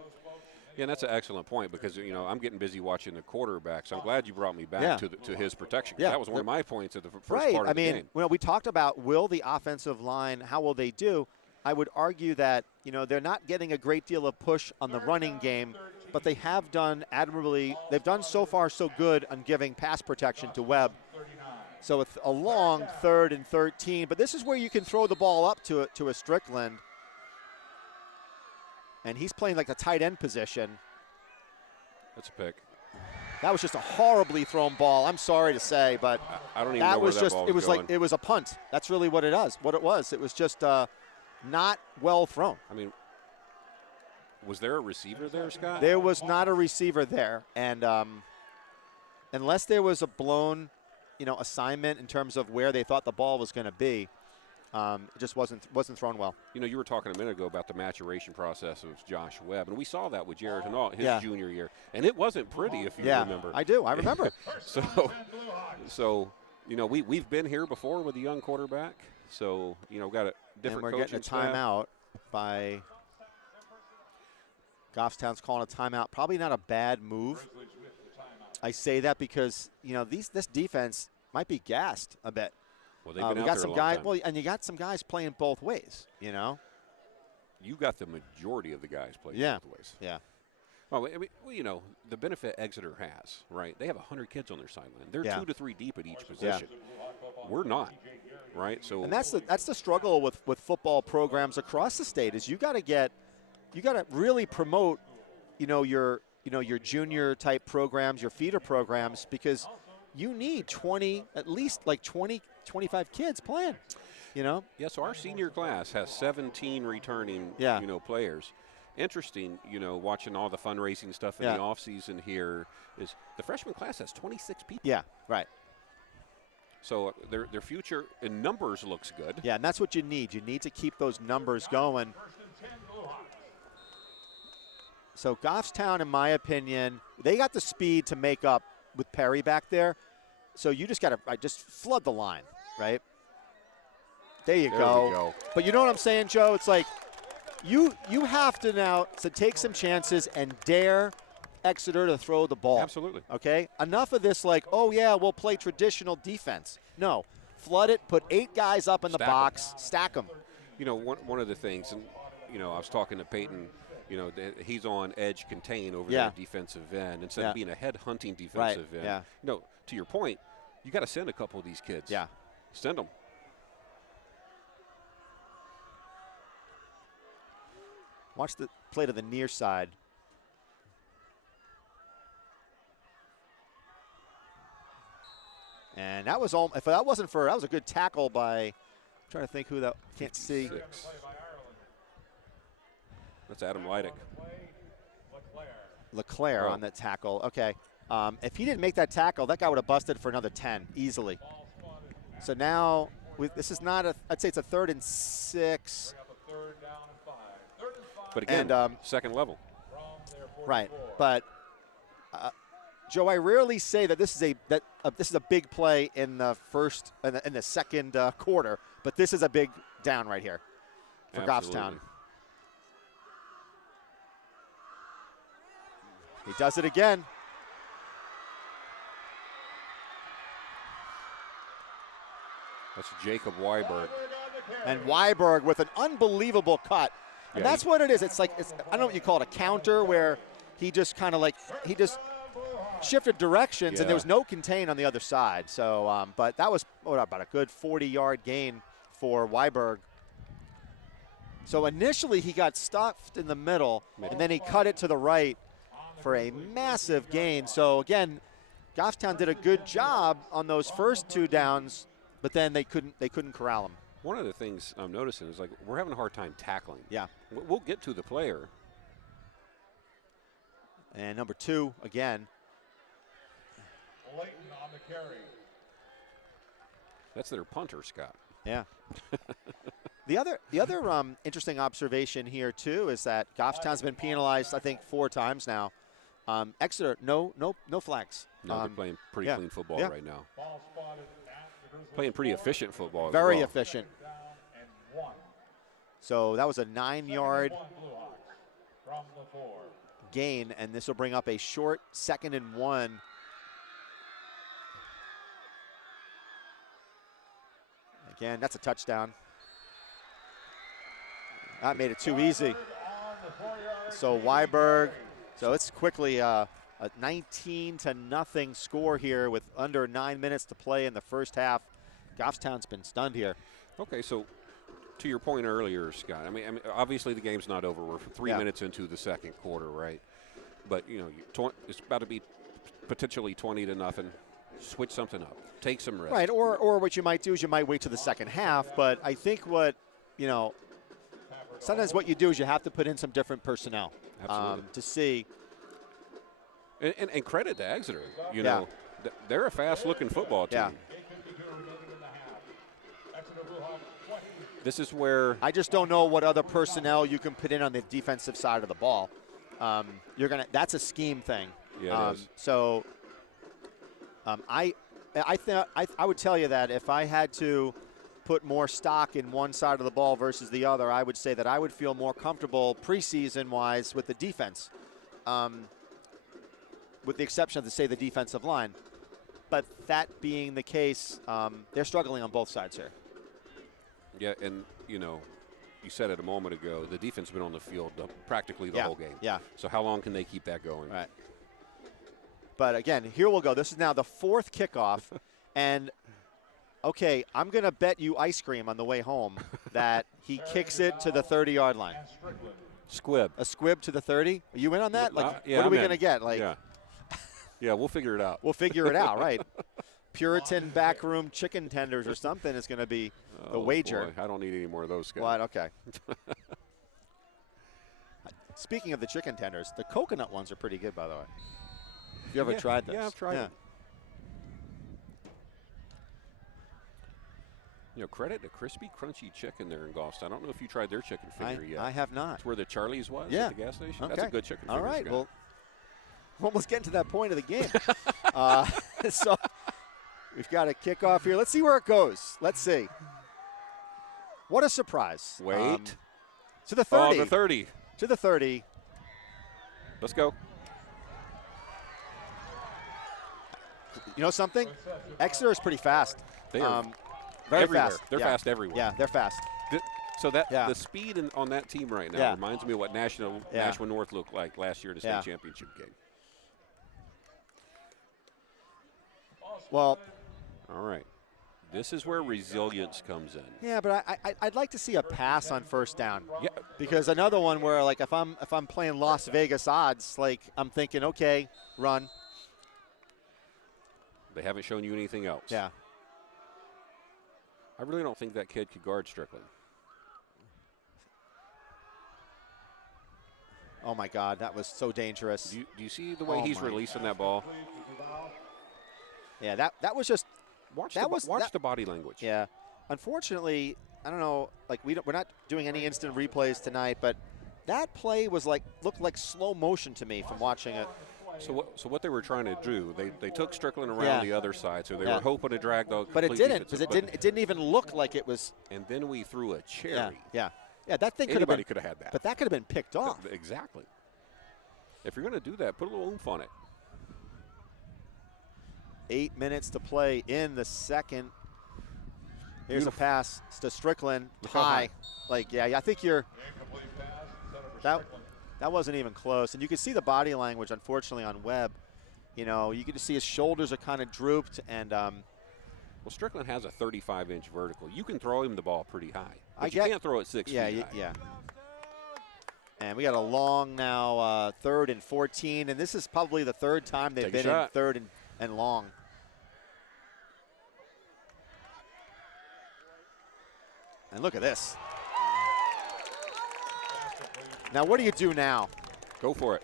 Yeah, and that's an excellent point because, I'm getting busy watching the quarterback, so I'm glad you brought me back to his protection. That was one of my points at the first part of the game. We talked about will the offensive line, how will they do? I would argue that, they're not getting a great deal of push on the running game, but they have done admirably. They've done so far so good on giving pass protection to Webb. So it's a long 3rd and 13, but this is where you can throw the ball up to a Strickland. And he's playing like the tight end position. That's a pick. That was just a horribly thrown ball. I'm sorry to say, but I don't even know where that ball was going. It was a punt. That's really what it is. It was just not well thrown. I mean, was there a receiver there, Scott? There was not a receiver there, and unless there was a blown, assignment in terms of where they thought the ball was going to be. It just wasn't thrown well. You were talking a minute ago about the maturation process of Josh Webb, and we saw that with Jared Hinault his junior year, and it wasn't pretty, if you remember. I do. I remember. So we've been here before with a young quarterback, so got a different. And we're getting a timeout by Goffstown's calling a timeout. Probably not a bad move. I say that because this defense might be gassed a bit. Well, they've been we out got there some a long guys. time. Well, and you got some guys playing both ways. You got the majority of the guys playing both ways. Yeah. Well, the benefit Exeter has, right? They have 100 kids on their sideline. They're 2 to 3 deep at each position. We're not, right? So. And that's the struggle with football programs across the state is you got to really promote, your junior type programs, your feeder programs, because you need at least 20, 25 kids playing, Yeah, so our senior class has 17 returning, players. Interesting, watching all the fundraising stuff in the offseason here is the freshman class has 26 people. Yeah, right. So their future in numbers looks good. Yeah, and that's what you need. You need to keep those numbers going. So Goffstown, in my opinion, they got the speed to make up with Perry back there. So you just got to just flood the line, right? There you go. But you know what I'm saying, Joe? It's like you have to now take some chances and dare Exeter to throw the ball. Absolutely. Okay? Enough of this we'll play traditional defense. No. Flood it, put 8 guys up in the box, stack them. One of the things, and, I was talking to Peyton, he's on edge contain over there defensive end instead of being a head hunting defensive end. Yeah. To your point, you got to send a couple of these kids. Yeah. Send them. Watch the play to the near side. And that was all. If that wasn't for, that was a good tackle by. I'm trying to think who that. Can't see. That's Adam Leidick. LeClaire on that tackle. Okay. If he didn't make that tackle, that guy would have busted for another 10 easily. So now this is not I'd say it's a 3rd and 6. But again, second level. Right. But Joe, I rarely say that this is a big play in the second quarter, but this is a big down right here for Goffstown. He does it again. That's Jacob Weiberg. And Weiberg with an unbelievable cut. And that's what it is. I don't know what you call it, a counter, where he just kind of shifted directions, and there Yeah. was no contain on the other side. So, but that was about a good 40-yard gain for Weiberg. So initially he got stuffed in the middle, and then he cut it to the right for a massive gain. So again, Goffstown did a good job on those first 2 downs, but then they couldn't corral him. One of the things I'm noticing is, like, we're having a hard time tackling. Yeah. We'll get to the player. And number 2 again. Layton on the carry. That's their punter, Scott. Yeah. The other interesting observation here too is that Goffstown's been penalized, I think, 4 times now. Exeter, no flags. No, they're playing pretty yeah. clean football Yeah. right now. Ball spotted at the Grizzlies. Playing pretty efficient football as Very well. efficient. Down and 1. So that was a 9-yard Second and 1 Blue Hawks from the 4. gain, and this will bring up a short 2nd and 1. Again, that's a touchdown. That made it too easy. On the 4-yard So Weiberg, so it's quickly a 19-0 score here with under 9 minutes to play in the first half. Goffstown's been stunned here. Okay, so to your point earlier, Scott, I mean obviously the game's not over. We're 3 Yeah. minutes into the second quarter, right? But, you know, it's about to be potentially 20-0. Switch something up. Take some risks. Right, or what you might do is you might wait to the second half, but I think sometimes what you do is you have to put in some different personnel Absolutely. to see. And credit to Exeter. You Yeah. know, they're a fast-looking football team. Yeah. 8:52 remaining in the half. Exeter Blue Hawks 20. This is where I just don't know what other personnel you can put in on the defensive side of the ball. That's a scheme thing. Yeah, it is. So I would tell you that if I had to put more stock in one side of the ball versus the other, I would say that I would feel more comfortable preseason-wise with the defense, with the exception of, the defensive line. But that being the case, they're struggling on both sides here. Yeah, and, you know, you said it a moment ago, the defense has been on the field practically the whole game. Yeah. So how long can they keep that going? Right. But again, here we'll go. This is now the 4th kickoff. And, okay, I'm going to bet you ice cream on the way home that he kicks it to the 30-yard line. And Strickland. Squib. A squib to the 30? Are you in on that? Like, Yeah, what are I'm we in. going to get? Yeah, we'll figure it out. We'll figure it out, right? Puritan backroom chicken tenders or something is going to be the wager. Boy, I don't need any more of those, Scott. What? Okay. Speaking of the chicken tenders, the coconut ones are pretty good, by the way. Have you ever tried those? Yeah, I've tried them. You know, credit to crispy, crunchy chicken there in Goffstown. I don't know if you tried their chicken finger yet. I have not. It's where the Charlie's was Yeah. at the gas station. Okay. That's a good chicken All finger. right. Scott. Well, we're almost getting to that point of the game. So we've got a kickoff here. Let's see where it goes. Let's see. What a surprise. Wait. To the 30. Oh, the 30. To the 30. Let's go. You know something? Exeter is pretty fast. They are very everywhere. fast. They're Yeah. fast everywhere. Yeah, they're fast. So that Yeah. the speed on that team right now Yeah. reminds me of what Nashua North looked like last year in the Yeah. state championship game. Well, All right. This is where resilience comes in. yeah, but I'd like to see a pass on first down. Yeah. Because another one where, like, if I'm playing Las Vegas odds, like, I'm thinking, okay, run. They haven't shown you anything else. Yeah. I really don't think that kid could guard Strickland. Oh my God, that was so dangerous. Do you see the way Oh he's my. releasing that ball? Yeah, that was just. Watch That the was- watch that- the body language. Yeah. Unfortunately, I don't know. Like, we're not doing any instant replays tonight, but that play was looked like slow motion to me from watching it. So what they were trying to do, they took Strickland around Yeah. the other side, so they Yeah. were hoping to drag the But it complete didn't, because defensive- it didn't even look like it was. And then we threw a cherry. Yeah. That thing could have Anybody been. could have had that. But that could have been picked off. Exactly. If you're going to do that, put a little oomph on it. 8 minutes to play in the second. Here's a pass to Strickland. Look how High. high. Like, yeah, I think you're. Incomplete pass. Center for That Strickland. that wasn't even close. And you can see the body language, unfortunately, on Webb. You know, you can see his shoulders are kind of drooped, and Well, Strickland has a 35-inch vertical. You can throw him the ball pretty high, but I you get- can't throw it 6 feet high. yeah. And we got a long now 3rd and 14, and this is probably the 3rd time they've Take a been in shot. 3rd and long. And look at this. Now, what do you do now? Go for it.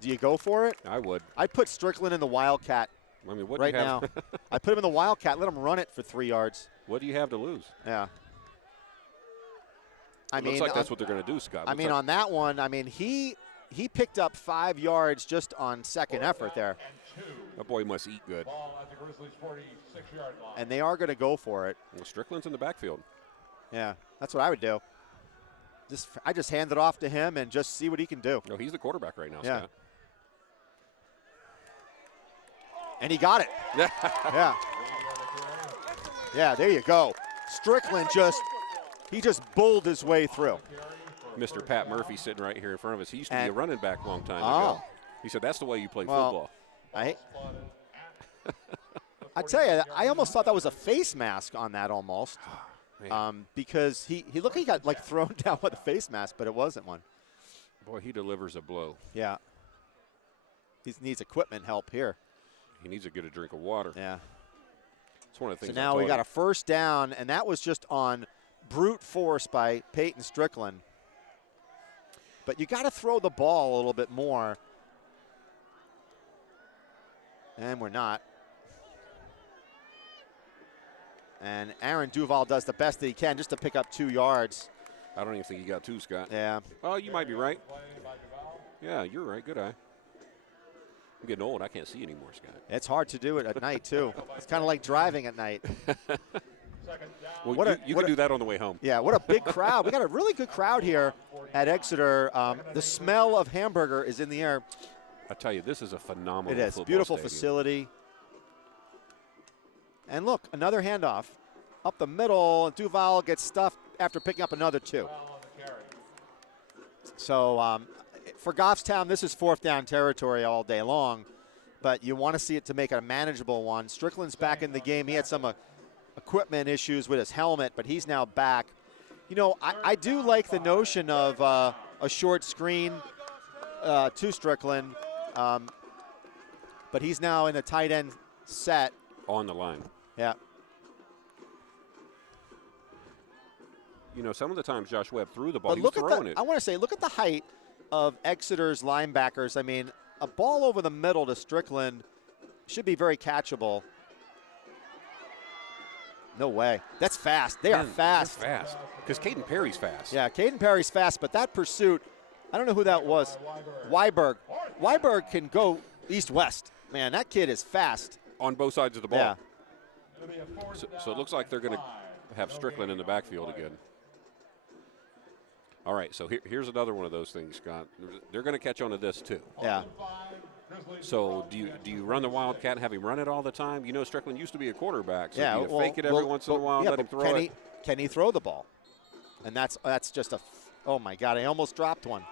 Do you go for it? I would. I put Strickland in the Wildcat I mean, what right do you have? now. I put him in the Wildcat, let him run it for 3 yards. What do you have to lose? Yeah. I Looks mean, like that's what they're going to do, Scott. I Looks mean, like- on that one, I mean, he picked up 5 yards just on second effort there, that boy must eat good. Ball at the Grizzlies' 46-yard line. and they are going to go for it. Well, Strickland's in the backfield. Yeah, that's what I would do. I just hand it off to him and just see what he can do. No, he's the quarterback right now, Yeah. Scott. And he got it. Yeah. Yeah, there you go. Strickland just bulled his way through. Mr. Pat Murphy sitting right here in front of us. He used to be And- a running back a long time Oh. ago. He said that's the way you play Well, football. I tell you, I almost thought that was a face mask on that almost, Man. because he looked like he got like thrown down with a face mask, but it wasn't one. Boy, he delivers a blow. Yeah. He needs equipment help here. He needs to get a drink of water. Yeah. It's one of the So things. I now we taught got him. a first down, and that was just on brute force by Peyton Strickland. But you got to throw the ball a little bit more. And we're not. And Aaron Duval does the best that he can just to pick up 2 yards. I don't even think he got 2, Scott. Yeah. Oh, you might be right. Yeah, you're right. Good eye. I'm getting old. I can't see anymore, Scott. It's hard to do it at night, too. It's kind of like driving at night. Well, What you what can do that on the way home. Yeah, what a big crowd. We got a really good crowd here at Exeter. The smell of hamburger is in the air. I tell you, this is a phenomenal It is. football Beautiful stadium. facility. And look, another handoff. Up the middle, Duval gets stuffed after picking up another 2. So for Goffstown, this is 4th down territory all day long, but you want to see it to make it a manageable one. Strickland's back in the game. He had some equipment issues with his helmet, but he's now back. You know, I do like the notion of a short screen to Strickland, but he's now in a tight end set. On the line. Yeah. You know, some of the times Josh Webb threw the ball. But He was look at throwing the, it. I want to say, look at the height of Exeter's linebackers. I mean, a ball over the middle to Strickland should be very catchable. No way. That's fast. They are Man, fast. they're fast. Because Caden Perry's fast. Yeah, Caden Perry's fast, but that pursuit, I don't know who that was. Weiberg. Weiberg can go east-west. Man, that kid is fast. On both sides of the ball. Yeah. So it looks like they're going to have Strickland in the backfield again. All right, so here's another one of those things, Scott. They're going to catch on to this, too. Yeah. So do you run the Wildcat and have him run it all the time? You know, Strickland used to be a quarterback, so Yeah, do you fake it every once in a while and yeah, let him but throw it? Can he throw the ball? And that's just oh my God, I almost dropped one.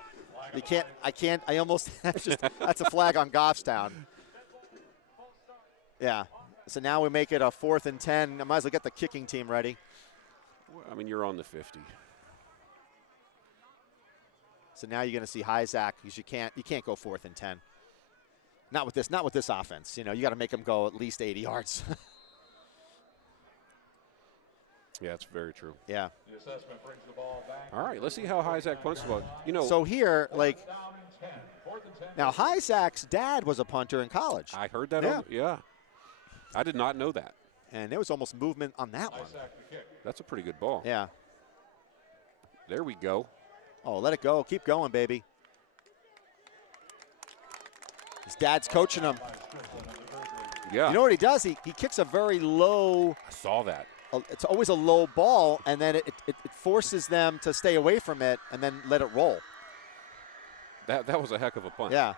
I almost, that's a flag on Goffstown. Yeah, so now we make it a 4th and 10. I might as well get the kicking team ready. Well, I mean, you're on the 50. So now you're going to see Hyzak, because you can't go 4th and 10. Not with this offense. You know, you got to make them go at least 80 yards. Yeah, that's very true. Yeah. The assessment brings the ball back. All right, let's see how Hyzak punts the ball. You know, So here, like, Down and 10. 4th and 10. now Hyzak's dad was a punter in college, I heard that. Yeah. Yeah. I did not know that. and there was almost movement on that one. Sack the kick. That's a pretty good ball. Yeah. There we go. Oh, let it go. Keep going, baby. His dad's coaching him. Yeah, You know what he does? He kicks a very low, I saw that. it's always a low ball, and then it forces them to stay away from it and then let it roll. That was a heck of a punt. Yeah.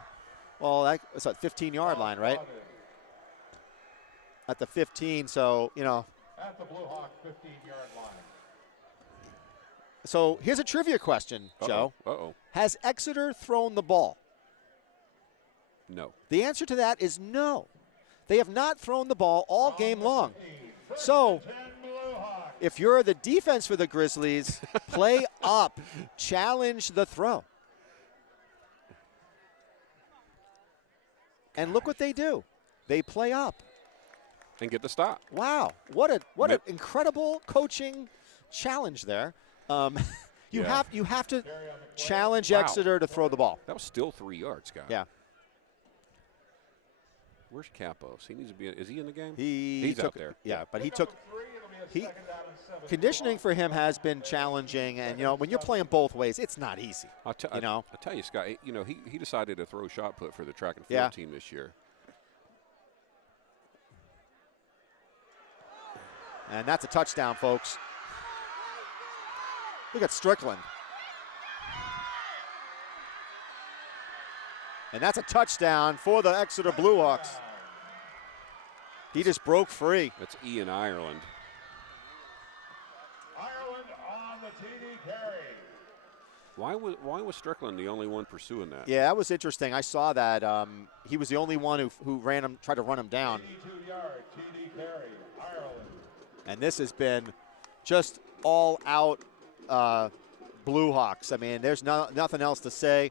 Well, that's a 15-yard line, right? At the 15, so, you know. At the Blue Hawk 15-yard line. So here's a trivia question, Joe. Uh-oh. Has Exeter thrown the ball? No. The answer to that is no. They have not thrown the ball all game long. So if you're the defense for the Grizzlies, play up, challenge the throw. And look what they do. They play up. And get the stop. Wow, what an incredible coaching challenge there. You have to challenge Exeter to throw the ball. That was still 3 yards, Scott. Yeah. Where's Capos? He needs to be. Is he in the game? He's out there. Yeah, but conditioning for him has been challenging, and when you're playing both ways, it's not easy. I tell you, Scott. He decided to throw shot put for the track and field team this year. And that's a touchdown, folks. Look at Strickland. And that's a touchdown for the Exeter Blue Hawks. He just broke free. That's Ian Ireland. Ireland on the TD carry. Why was Strickland the only one pursuing that? Yeah, that was interesting. I saw that. He was the only one who tried to run him down. 82-yard TD carry, Ireland. And this has been just all out Blue Hawks. I mean, there's nothing else to say.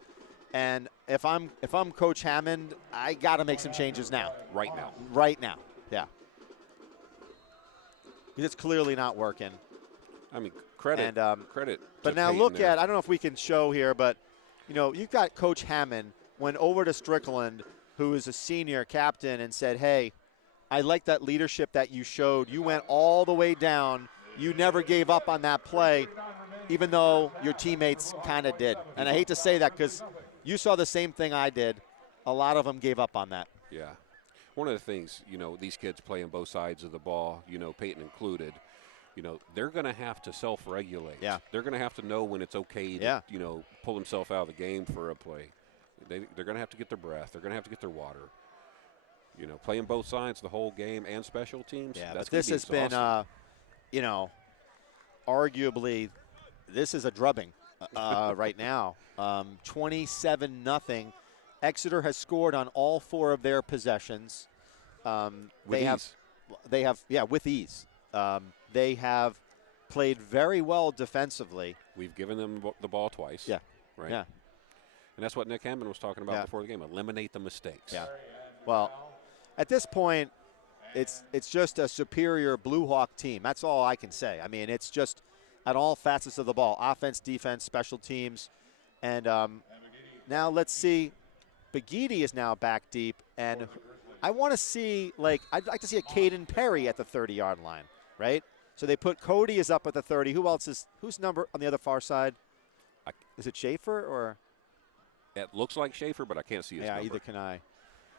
And if I'm Coach Hammond, I got to make some changes now. Right now. Right now. Yeah. Because it's clearly not working. I mean, credit. But now look at, I don't know if we can show here, but you've got Coach Hammond went over to Strickland, who is a senior captain, and said, hey, I like that leadership that you showed. You went all the way down. You never gave up on that play, even though your teammates kind of did. And I hate to say that because you saw the same thing I did. A lot of them gave up on that. Yeah. One of the things, these kids playing both sides of the ball, Peyton included, they're going to have to self-regulate. Yeah. They're going to have to know when it's okay to, pull themselves out of the game for a play. They're going to have to get their breath. They're going to have to get their water. Playing both sides the whole game and special teams. Yeah, that's but this has been, arguably, this is a drubbing right now. 27-0. Exeter has scored on all 4 of their possessions. With ease. With ease. They have played very well defensively. We've given them the ball twice. Yeah. Right. Yeah. And that's what Nick Hammond was talking about before the game. Eliminate the mistakes. Yeah. Well, at this point, it's just a superior Blue Hawk team. That's all I can say. I mean, it's just at all facets of the ball, offense, defense, special teams. And now let's see. Bagidi is now back deep. And I want to see, I'd like to see a Caden Perry at the 30-yard line, right? So they put Cody is up at the 30. Who's number on the other far side? Is it Schaefer or? It looks like Schaefer, but I can't see his number. Yeah, either can I.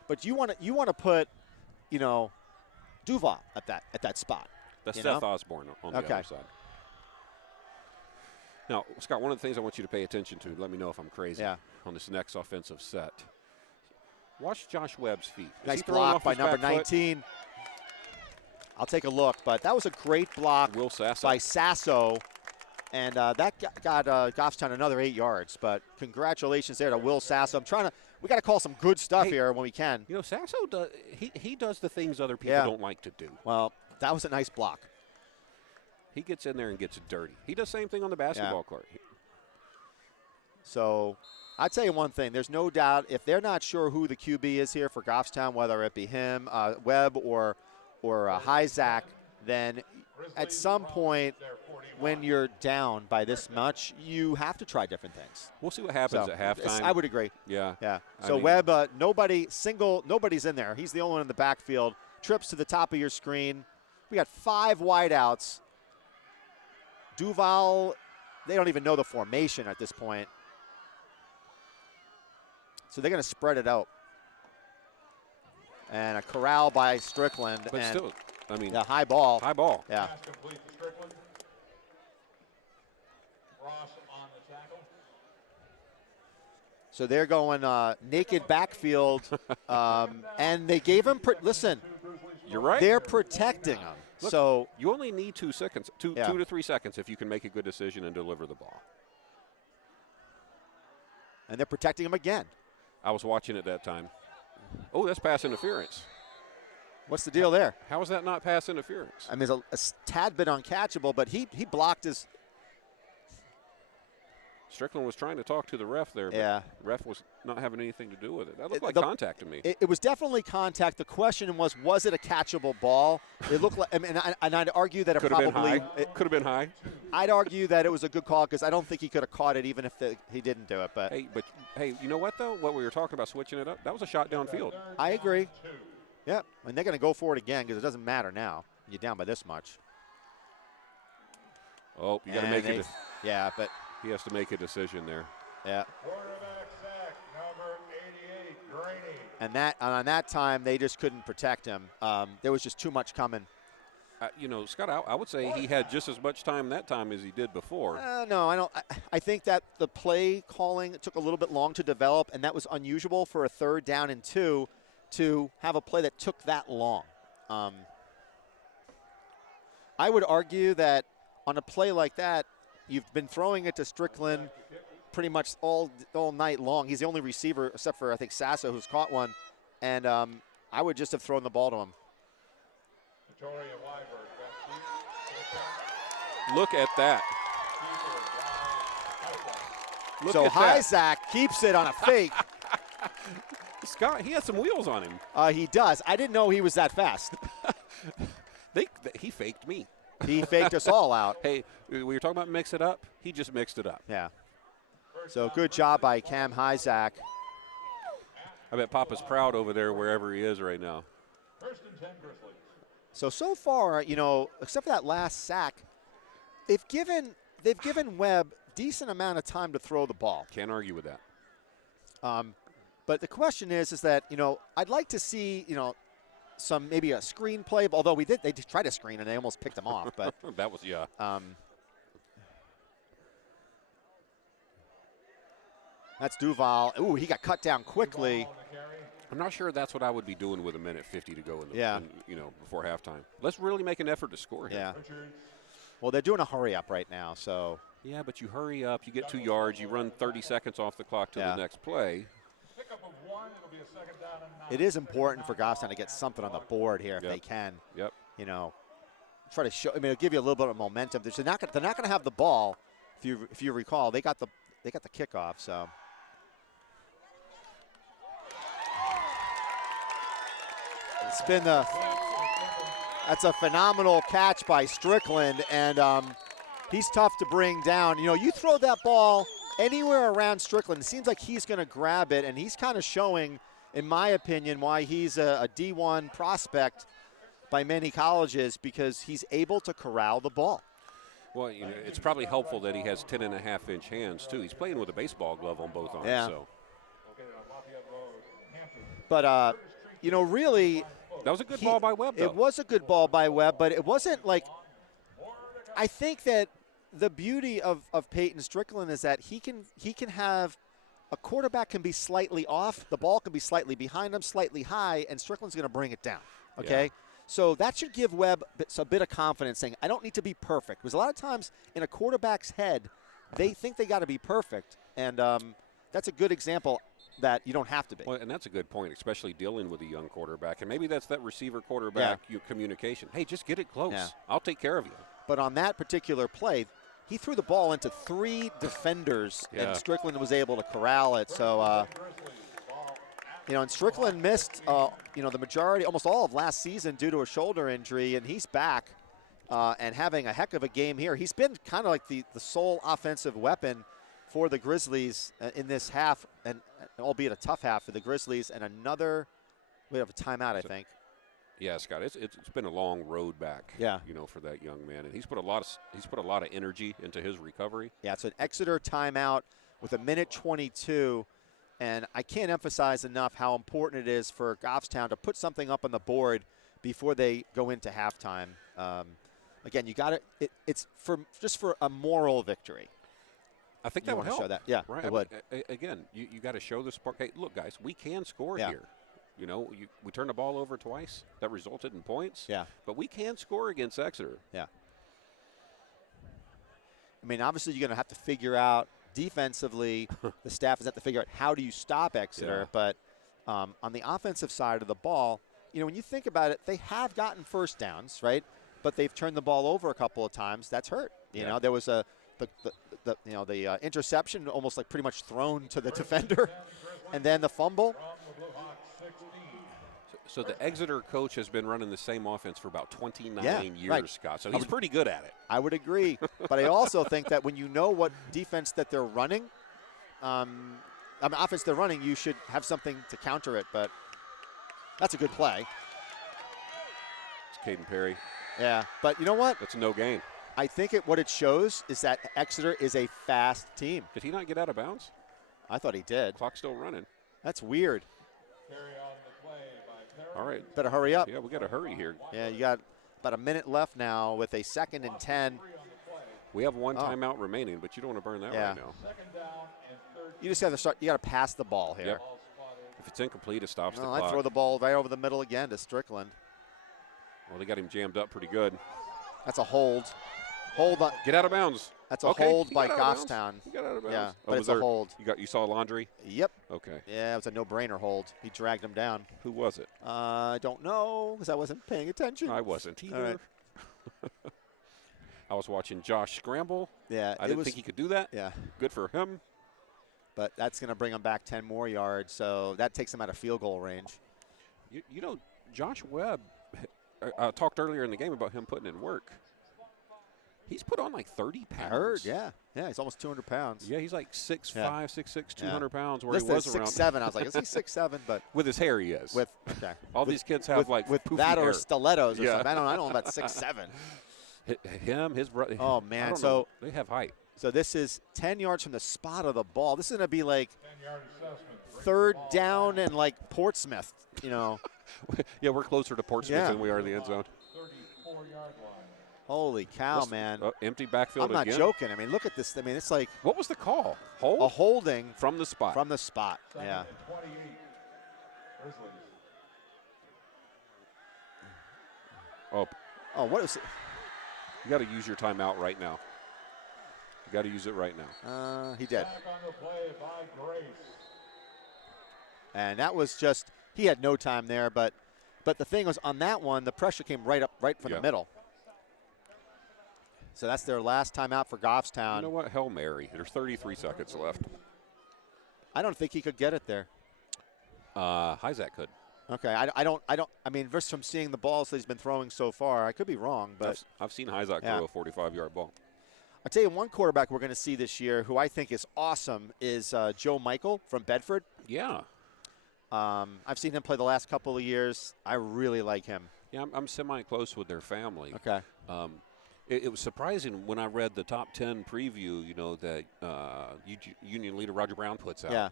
But you want to put, Duval at that spot. That's Seth Osborne on the other side. Now, Scott, one of the things I want you to pay attention to, let me know if I'm crazy, on this next offensive set. Watch Josh Webb's feet. Nice block by number 19. I'll take a look, but that was a great block by Sasso. And that got Goffstown another 8 yards. But congratulations there to Will Sasso. We got to call some good stuff here when we can. Sasso does he does the things other people don't like to do. Well, that was a nice block. He gets in there and gets dirty. He does the same thing on the basketball court. So I'll tell you one thing. There's no doubt if they're not sure who the QB is here for Goffstown, whether it be him, Webb, or Hyzak, then at some point when you're down by this much, you have to try different things. We'll see what happens at halftime. I would agree. Yeah. So Webb, nobody's in there. He's the only one in the backfield. Trips to the top of your screen. We got 5 wideouts. Duval, they don't even know the formation at this point. So they're going to spread it out. And a corral by Strickland. But and still, the high ball. High ball. Yeah. Pass complete to Strickland. Ross on the tackle. So they're going naked backfield. And they gave him, listen. You're right. They're protecting him. Look, so you only need 2 seconds, 2 to 3 seconds if you can make a good decision and deliver the ball. And they're protecting him again. I was watching it that time. Oh, that's pass interference. What's the deal there? How is that not pass interference? I mean, it's a tad bit uncatchable, but he blocked his. Strickland was trying to talk to the ref there, but Yeah. the ref was not having anything to do with it. That looked like The- contact to me. It was definitely contact. The question was it a catchable ball? It looked like, I mean, and I'd argue that Could it have been probably. high. It could have been high. I'd argue that it was a good call because I don't think he could have caught it even if he didn't do it. But Hey, you know what though? What we were talking about switching it up, that was a shot downfield. I agree. Yeah, and they're going to go for it again because it doesn't matter now. You're down by this much. Oh, you got to And make it. Yeah, but He has to make a decision there. yeah. Quarterback sack, number 88, Graney. And on that time, they just couldn't protect him. There was just too much coming. Scott, I would say he had just as much time that time as he did before. No, I don't. I think that the play calling took a little bit long to develop, and that was unusual for a 3rd down and 2 to have a play that took that long. I would argue that on a play like that, you've been throwing it to Strickland pretty much all night long. He's the only receiver, except for I think Sasso, who's caught one, and I would just have thrown the ball to him. Victoria Weiberg, Look at that. Look So at that. Hyzak keeps it on a fake. Scott, he has some wheels on him. He does. I didn't know he was that fast. He faked me. He faked us all out. Hey, we were talking about mix it up. He just mixed it up. Yeah. So good job by Cam Hyzak. I bet Papa's proud over there wherever he is right now. First and 10 Grizzlies. So far, except for that last sack, they've given Webb decent amount of time to throw the ball. Can't argue with that. But the question is that, I'd like to see, maybe a screen play, although they did try to screen and they almost picked him off. But That was, yeah. That's Duval. Ooh, he got cut down quickly. I'm not sure that's what I would be doing with 1:50 to go Yeah. before halftime. Let's really make an effort to score here. Yeah. Well, they're doing a hurry up right now, so. Yeah, but you hurry up, you get 2 yards, you run 30 seconds off the clock to Yeah. the next play. Pickup of 1, it'll be a 2nd down and 9. It is important for Goffstown to get something on the board here if Yep. they can. Yep. Try to show. I mean, it'll give you a little bit of momentum. They're not going to have the ball. If you recall, they got the kickoff. So. It's been that's a phenomenal catch by Strickland, and he's tough to bring down. You throw that ball anywhere around Strickland, it seems like he's going to grab it, and he's kind of showing, in my opinion, why he's a D1 prospect by many colleges, because he's able to corral the ball. Well, it's probably helpful that he has 10.5-inch hands, too. He's playing with a baseball glove on both arms. Yeah. So. But, really, That was a good ball by Webb, though. It was a good ball by Webb, but it wasn't like – I think that the beauty of Peyton Strickland is that he can have – a quarterback can be slightly off, the ball can be slightly behind him, slightly high, and Strickland's going to bring it down, okay? Yeah. So that should give Webb a bit of confidence, saying, I don't need to be perfect. Because a lot of times in a quarterback's head, they think they got to be perfect, and that's a good example that you don't have to be. Well, and that's a good point, especially dealing with a young quarterback. And maybe that's that receiver-quarterback communication. Hey, just get it close. Yeah. I'll take care of you. But on that particular play, he threw the ball into 3 defenders, Yeah. and Strickland was able to corral it. So, and Strickland missed, the majority, almost all of last season due to a shoulder injury, and he's back and having a heck of a game here. He's been kind of like the sole offensive weapon for the Grizzlies in this half, and albeit a tough half for the Grizzlies. And we have a timeout, I think. Yeah, Scott, it's been a long road back. Yeah. For that young man, and he's put a lot of energy into his recovery. Yeah, it's an Exeter timeout with 1:22, and I can't emphasize enough how important it is for Goffstown to put something up on the board before they go into halftime. Again, you got it. It's just for a moral victory. I think You that would wanna help. show that. Yeah, right. it would. Again, you got to show the spark. Hey, look, guys, we can score Yeah. here. We turned the ball over twice. That resulted in points. Yeah. But we can score against Exeter. Yeah. I mean, obviously, you're going to have to figure out defensively. The staff has to figure out how do you stop Exeter. Yeah. But On the offensive side of the ball, you know, when you think about it, they have gotten first downs, right? But they've turned the ball over a couple of times. That's hurt. You know, there was the interception almost like pretty much thrown to the defender, and then the fumble. So the Exeter coach has been running the same offense for about 29 years, right. Scott. So he's pretty good at it. I would agree. But I also think that when you know what defense that they're running, offense they're running, you should have something to counter it. But that's a good play. It's Caden Perry. Yeah, but you know what? That's a no gain. I think what it shows is that Exeter is a fast team. Did he not get out of bounds? I thought he did. Clock's still running. That's weird. All right. Better hurry up. Yeah, we got to hurry here. Yeah, you got about a minute left now with a 2nd and 10. We have one timeout remaining, but you don't want to burn that right now. You just got to start. You got to pass the ball here. Yep. If it's incomplete, it stops the clock. I throw the ball right over the middle again to Strickland. Well, they got him jammed up pretty good. That's a hold. Hold on. Get out of bounds. That's a hold by Goffstown. He got out of bounds. Yeah, but it's a hold. You saw Laundry? Yep. Okay. Yeah, it was a no-brainer hold. He dragged him down. Who was it? I don't know because I wasn't paying attention. I wasn't either. All right. I was watching Josh scramble. Yeah. I didn't think he could do that. Yeah. Good for him. But that's going to bring him back 10 more yards, so that takes him out of field goal range. You know, Josh Webb, I talked earlier in the game about him putting in work. He's put on like 30 pounds. I heard, yeah. Yeah, he's almost 200 pounds. Yeah, he's like 6'5", 6'6", 200 pounds, where Listed he was as around. 6'7". I was like, is he 6'7"? But with his hair, he is. All these kids have like with poofy that hair. or stilettos or something. I don't know about 6'7". Him, his brother. Oh, man. So they have height. So this is 10 yards from the spot of the ball. This is going to be like 3rd down and like Portsmouth, you know. Yeah, we're closer to Portsmouth than we are the end zone. 34-yard line. Holy cow, man. Empty backfield I'm not again. joking. I mean, look at this. I mean, it's like. What was the call? Hold? A holding. From the spot. From the spot, yeah. 28. Grizzlies. Oh, what is it? You got to use your timeout right now. You got to use it right now. He did. Back on the play by Grace. And that was just, he had no time there, but the thing was on that one, the pressure came right from the middle. So that's their last timeout for Goffstown. You know what? Hail Mary. There's 33 seconds left. I don't think he could get it there. Hyzak could. Okay, I mean, just from seeing the balls that he's been throwing so far, I could be wrong, but. I've seen Hyzak throw a 45-yard ball. I'll tell you one quarterback we're going to see this year who I think is awesome is Joe Michael from Bedford. Yeah. I've seen him play the last couple of years. I really like him. Yeah, I'm semi-close with their family. Okay. It was surprising when I read the top 10 preview, you know, that Union leader Roger Brown puts out. Yeah.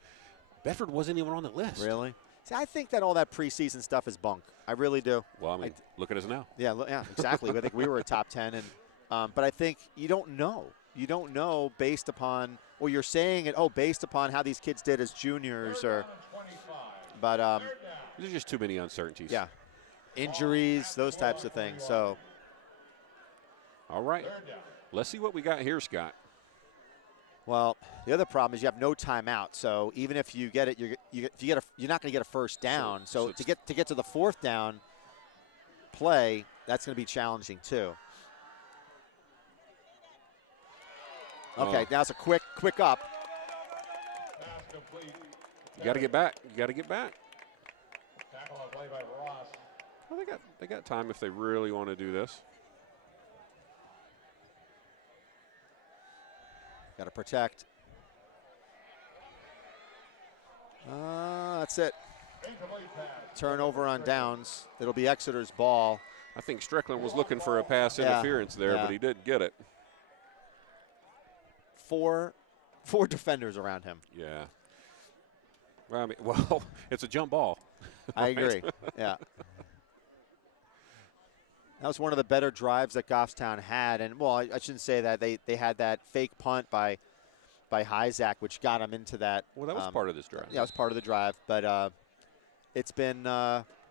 Bedford wasn't even on the list. Really? See, I think that all that preseason stuff is bunk. I really do. Well, I mean, look at us now. Yeah, exactly. I think we were a top 10, but I think you don't know. You don't know based upon, or you're saying it, based upon how these kids did as juniors, but there's just too many uncertainties. Yeah, injuries, those types of things. So, all right, let's see what we got here, Scott. Well, the other problem is you have no timeout. So even if you get it, you're not going to get a first down. So to get to the 4th down play, that's going to be challenging too. Okay, now it's a quick up. You got to get back. You got to get back. Tackle on play by Ross. Well, they got time if they really want to do this. Got to protect. That's it. Turnover on downs. It'll be Exeter's ball. I think Strickland was looking for a pass interference there, but he didn't get it. Four defenders around him. Yeah. Well, I mean, it's a jump ball. I agree. Yeah. That was one of the better drives that Goffstown had. And, well, I shouldn't say that. They had that fake punt by Hyzak, which got him into that. Well, that was part of this drive. Yeah, it was part of the drive. But it's been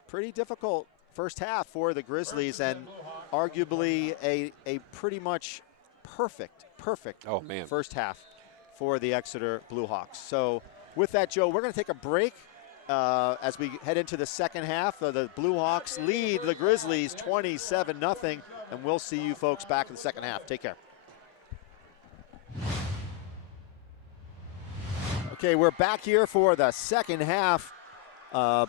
pretty difficult first half for the Grizzlies and arguably a pretty much perfect first half for the Exeter Blue Hawks. So with that, Joe, we're going to take a break. as we head into the second half. The Blue Hawks lead the Grizzlies 27-0, and we'll see you folks back in the second half. Take care. Okay, we're back here for the second half.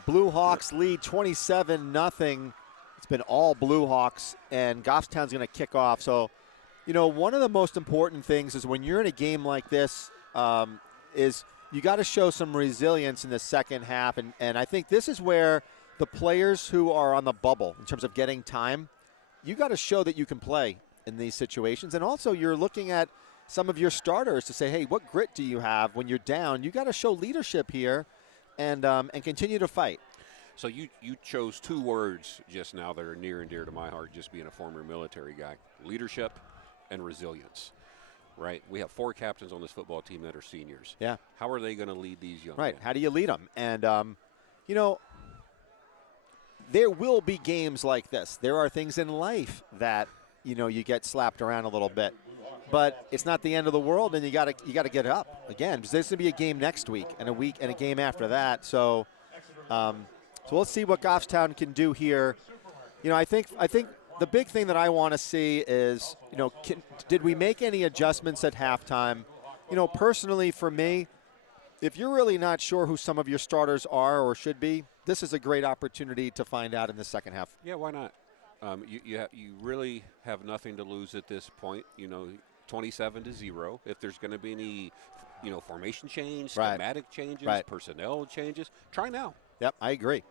Blue Hawks lead 27-0. It's been all Blue Hawks, and Goffstown's going to kick off. So, one of the most important things is when you're in a game like this is you got to show some resilience in the second half. And I think this is where the players who are on the bubble in terms of getting time, you got to show that you can play in these situations. And also you're looking at some of your starters to say, hey, what grit do you have when you're down? You got to show leadership here and continue to fight. So you chose two words just now that are near and dear to my heart, just being a former military guy: leadership and resilience. Right? We have 4 captains on this football team that are seniors. Yeah. How are they going to lead these young Right. men? How do you lead them? And, there will be games like this. There are things in life that, you get slapped around a little bit. But it's not the end of the world, and you got to get up again. Because there's going to be a game next week and a game after that. So we'll see what Goffstown can do here. I think the big thing that I want to see is, did we make any adjustments at halftime? Personally for me, if you're really not sure who some of your starters are or should be, this is a great opportunity to find out in the second half. Yeah, why not? You really have nothing to lose at this point. 27-0. If there's going to be any, formation change, schematic changes, personnel changes, try now. Yep, I agree.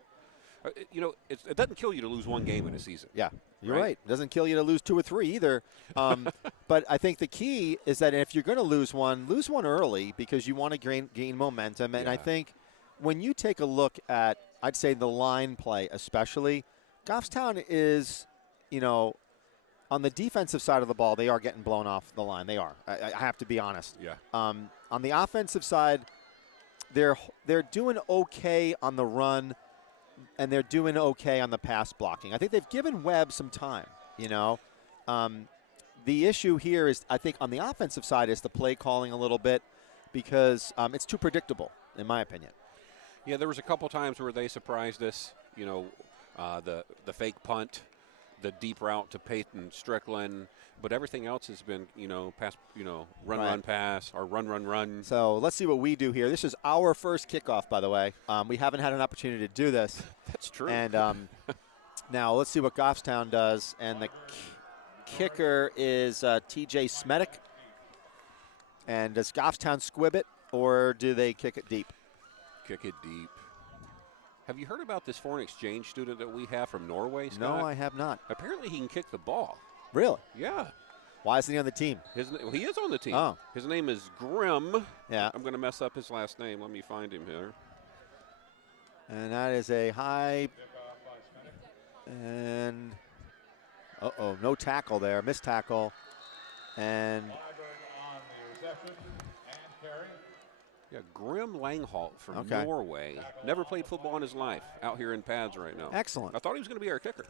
It doesn't kill you to lose one game in a season. Yeah, you're right. It doesn't kill you to lose 2 or 3 either. But I think the key is that if you're going to lose one early because you want to gain momentum. And I think when you take a look at, I'd say the line play especially, Goffstown is, on the defensive side of the ball, they are getting blown off the line. They are. I have to be honest. Yeah. On the offensive side, they're doing okay on the run, and they're doing okay on the pass blocking. I think they've given Webb some time, The issue here is, I think, on the offensive side is the play calling a little bit because it's too predictable, in my opinion. Yeah, there was a couple times where they surprised us, the fake punt, the deep route to Peyton Strickland, but everything else has been, pass, run, pass, or run. So let's see what we do here. This is our first kickoff, by the way. We haven't had an opportunity to do this. That's true. And now let's see what Goffstown does. And the kicker is T.J. Smedick. And does Goffstown squib it, or do they kick it deep? Kick it deep. Have you heard about this foreign exchange student that we have from Norway, Scott? No, I have not. Apparently he can kick the ball. Really? Yeah. Why isn't he on the team? He is on the team. Oh. His name is Grimm. Yeah. I'm going to mess up his last name. Let me find him here. And that is a high. And, no tackle there. Missed tackle. And yeah, Grim Langholt from Norway. Never played football in his life. Out here in pads right now. Excellent. I thought he was going to be our kicker.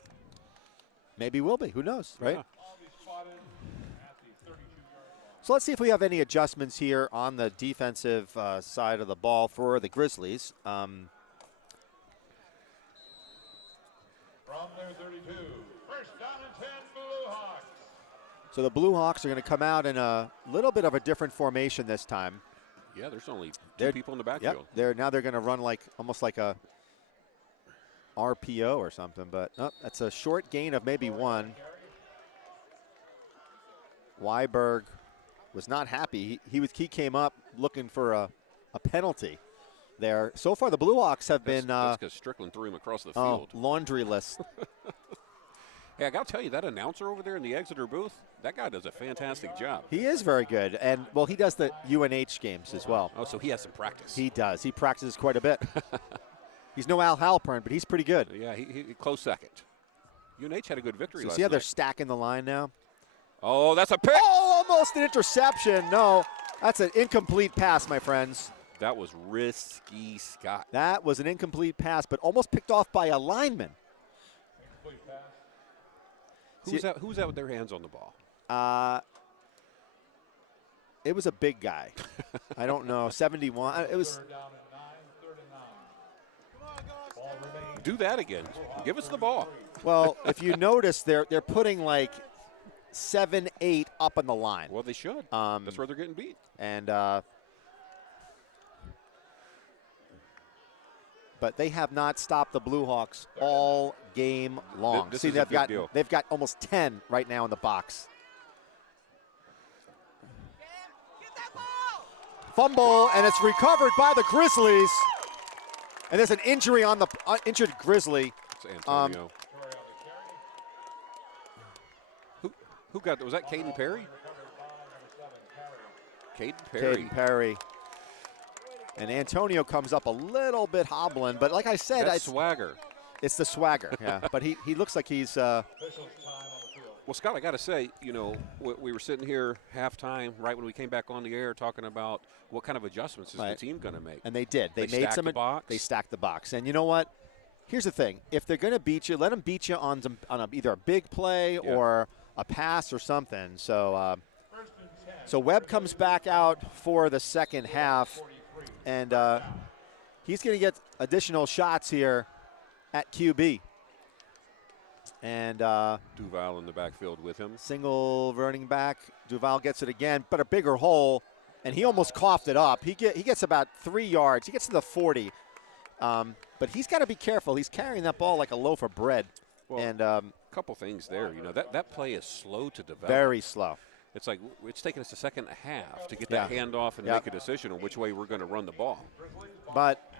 Maybe will be. Who knows, right? Yeah. So let's see if we have any adjustments here on the defensive side of the ball for the Grizzlies. From their 32, first down and 10, Blue Hawks. So the Blue Hawks are going to come out in a little bit of a different formation this time. Yeah, there's only two people in the backfield. Yep. They're going to run almost like a RPO or something, but that's a short gain of maybe 1. Weiberg was not happy. He came up looking for a penalty there. So far, the Blue Hawks have been that's because Strickland threw him across the field. Laundry list. Hey, I got to tell you, that announcer over there in the Exeter booth, that guy does a fantastic job. He is very good. And, well, he does the UNH games as well. Oh, so he has some practice. He does. He practices quite a bit. He's no Al Halpern, but he's pretty good. Yeah, he close second. UNH had a good victory last See how they're night. stacking the line now? Oh, that's a pick. Oh, almost an interception. No, that's an incomplete pass, my friends. That was risky, Scott. That was an incomplete pass, but almost picked off by a lineman. Who's that with their hands on the ball? It was a big guy. I don't know, 71. It was. Do that again. Give us the ball. Well, if you notice, they're putting like 7, 8 up on the line. Well, they should. That's where they're getting beat. And but they have not stopped the Blue Hawks all game long. This See, is a big deal. they've got almost 10 right now in the box. Fumble, and it's recovered by the Grizzlies. And there's an injury on the injured Grizzly. It's Antonio. Who got that? Was that Caden Perry? Caden Perry. Caden Perry. And Antonio comes up a little bit hobbling, but like I said, That's swagger. It's the swagger, yeah. But he looks like he's. Well, Scott, I got to say, we were sitting here halftime, right when we came back on the air, talking about what kind of adjustments is the team going to make. And they did. They made stacked some. The box. They stacked the box. And you know what? Here's the thing: if they're going to beat you, let them beat you on either a big play or a pass or something. So, so Webb comes back out for the second half, and he's going to get additional shots here at QB. And Duval in the backfield with him. Single running back. Duval gets it again, but a bigger hole, and he almost coughed it up. He gets about 3 yards. He gets to the 40. But he's got to be careful. He's carrying that ball like a loaf of bread. Well, and couple things there. That play is slow to develop. Very slow. It's like it's taken us a second and a half to get that handoff and make a decision on which way we're going to run the ball. But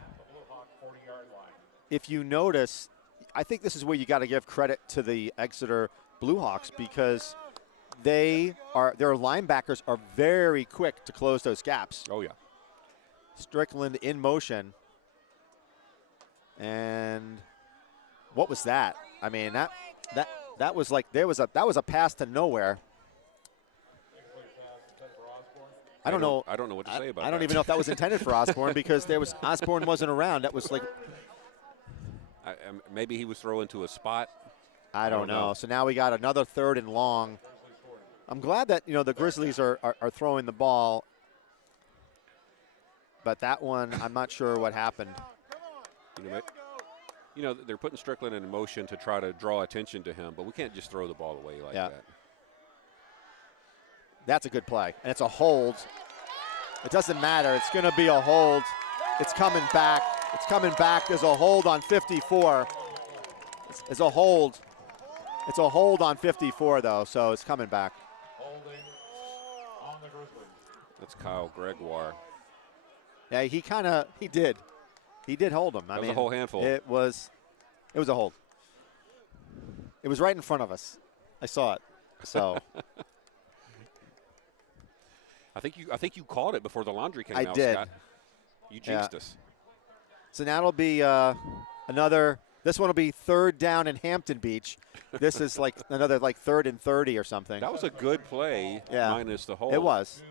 if you notice, I think this is where you got to give credit to the Exeter Blue Hawks because their linebackers are very quick to close those gaps. Oh yeah. Strickland in motion. And what was that? I mean, that was like that was a pass to nowhere. I don't know. I don't know what to say about that. I don't even know if that was intended for Osborne because Osborne wasn't around. That was like maybe he was throwing to a spot. I don't know. So now we got another 3rd and long. I'm glad that the Grizzlies are throwing the ball, but that one I'm not sure what happened. They're putting Strickland in motion to try to draw attention to him, but we can't just throw the ball away like that. That's a good play, and it's a hold. It doesn't matter. It's going to be a hold. It's coming back. It's coming back. There's a hold on 54. It's a hold. It's a hold on 54, though, so it's coming back. Holding on the Grizzlies. That's Kyle Gregoire. Yeah, he did. He did hold him. That was a whole handful. It was a hold. It was right in front of us. I saw it. So I think you called it before the laundry came I out, did. Scott. You jinxed us. So now it'll be another. This one will be 3rd down in Hampton Beach. This is like another 3rd and 30 or something. That was a good play, minus the hold. It was.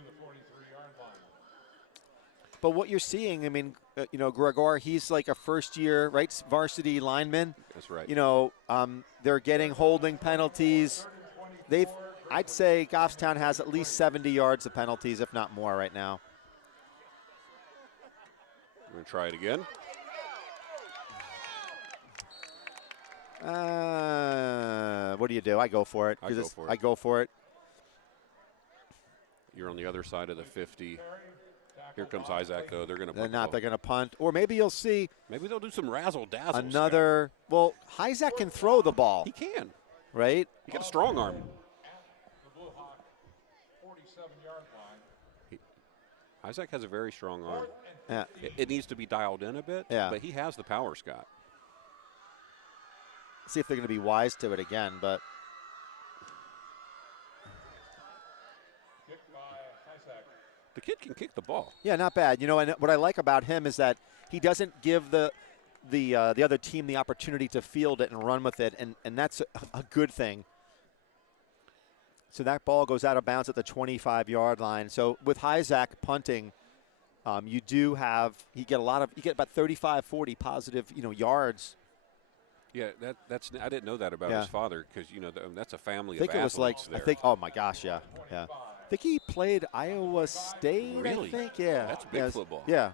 But what you're seeing, I mean, Gregoire, he's like a first-year, varsity lineman. That's right. They're getting holding penalties. I'd say Goffstown has at least 70 yards of penalties, if not more, right now. We're going to try it again. What do you do? I go for it. I go for it. You're on the other side of the 50. Here comes Isaac, though. They're going to punt. They're going to punt. Or maybe you'll see. Maybe they'll do some razzle-dazzle. Another. Well, Isaac can throw the ball. He can. Right? He got a strong arm. Isaac has a very strong arm. Yeah. It needs to be dialed in a bit, but he has the power, Scott. See if they're going to be wise to it again, but. The kid can kick the ball. Yeah, not bad. And what I like about him is that he doesn't give the other team the opportunity to field it and run with it, and that's a good thing. So that ball goes out of bounds at the 25-yard line. So with Isaac punting, you get about 35, 40 positive, yards. Yeah, I didn't know that about his father because that's a family. I think of it was like there. oh my gosh, yeah. I think he played Iowa State. Really? I think, yeah. That's big football. Yeah.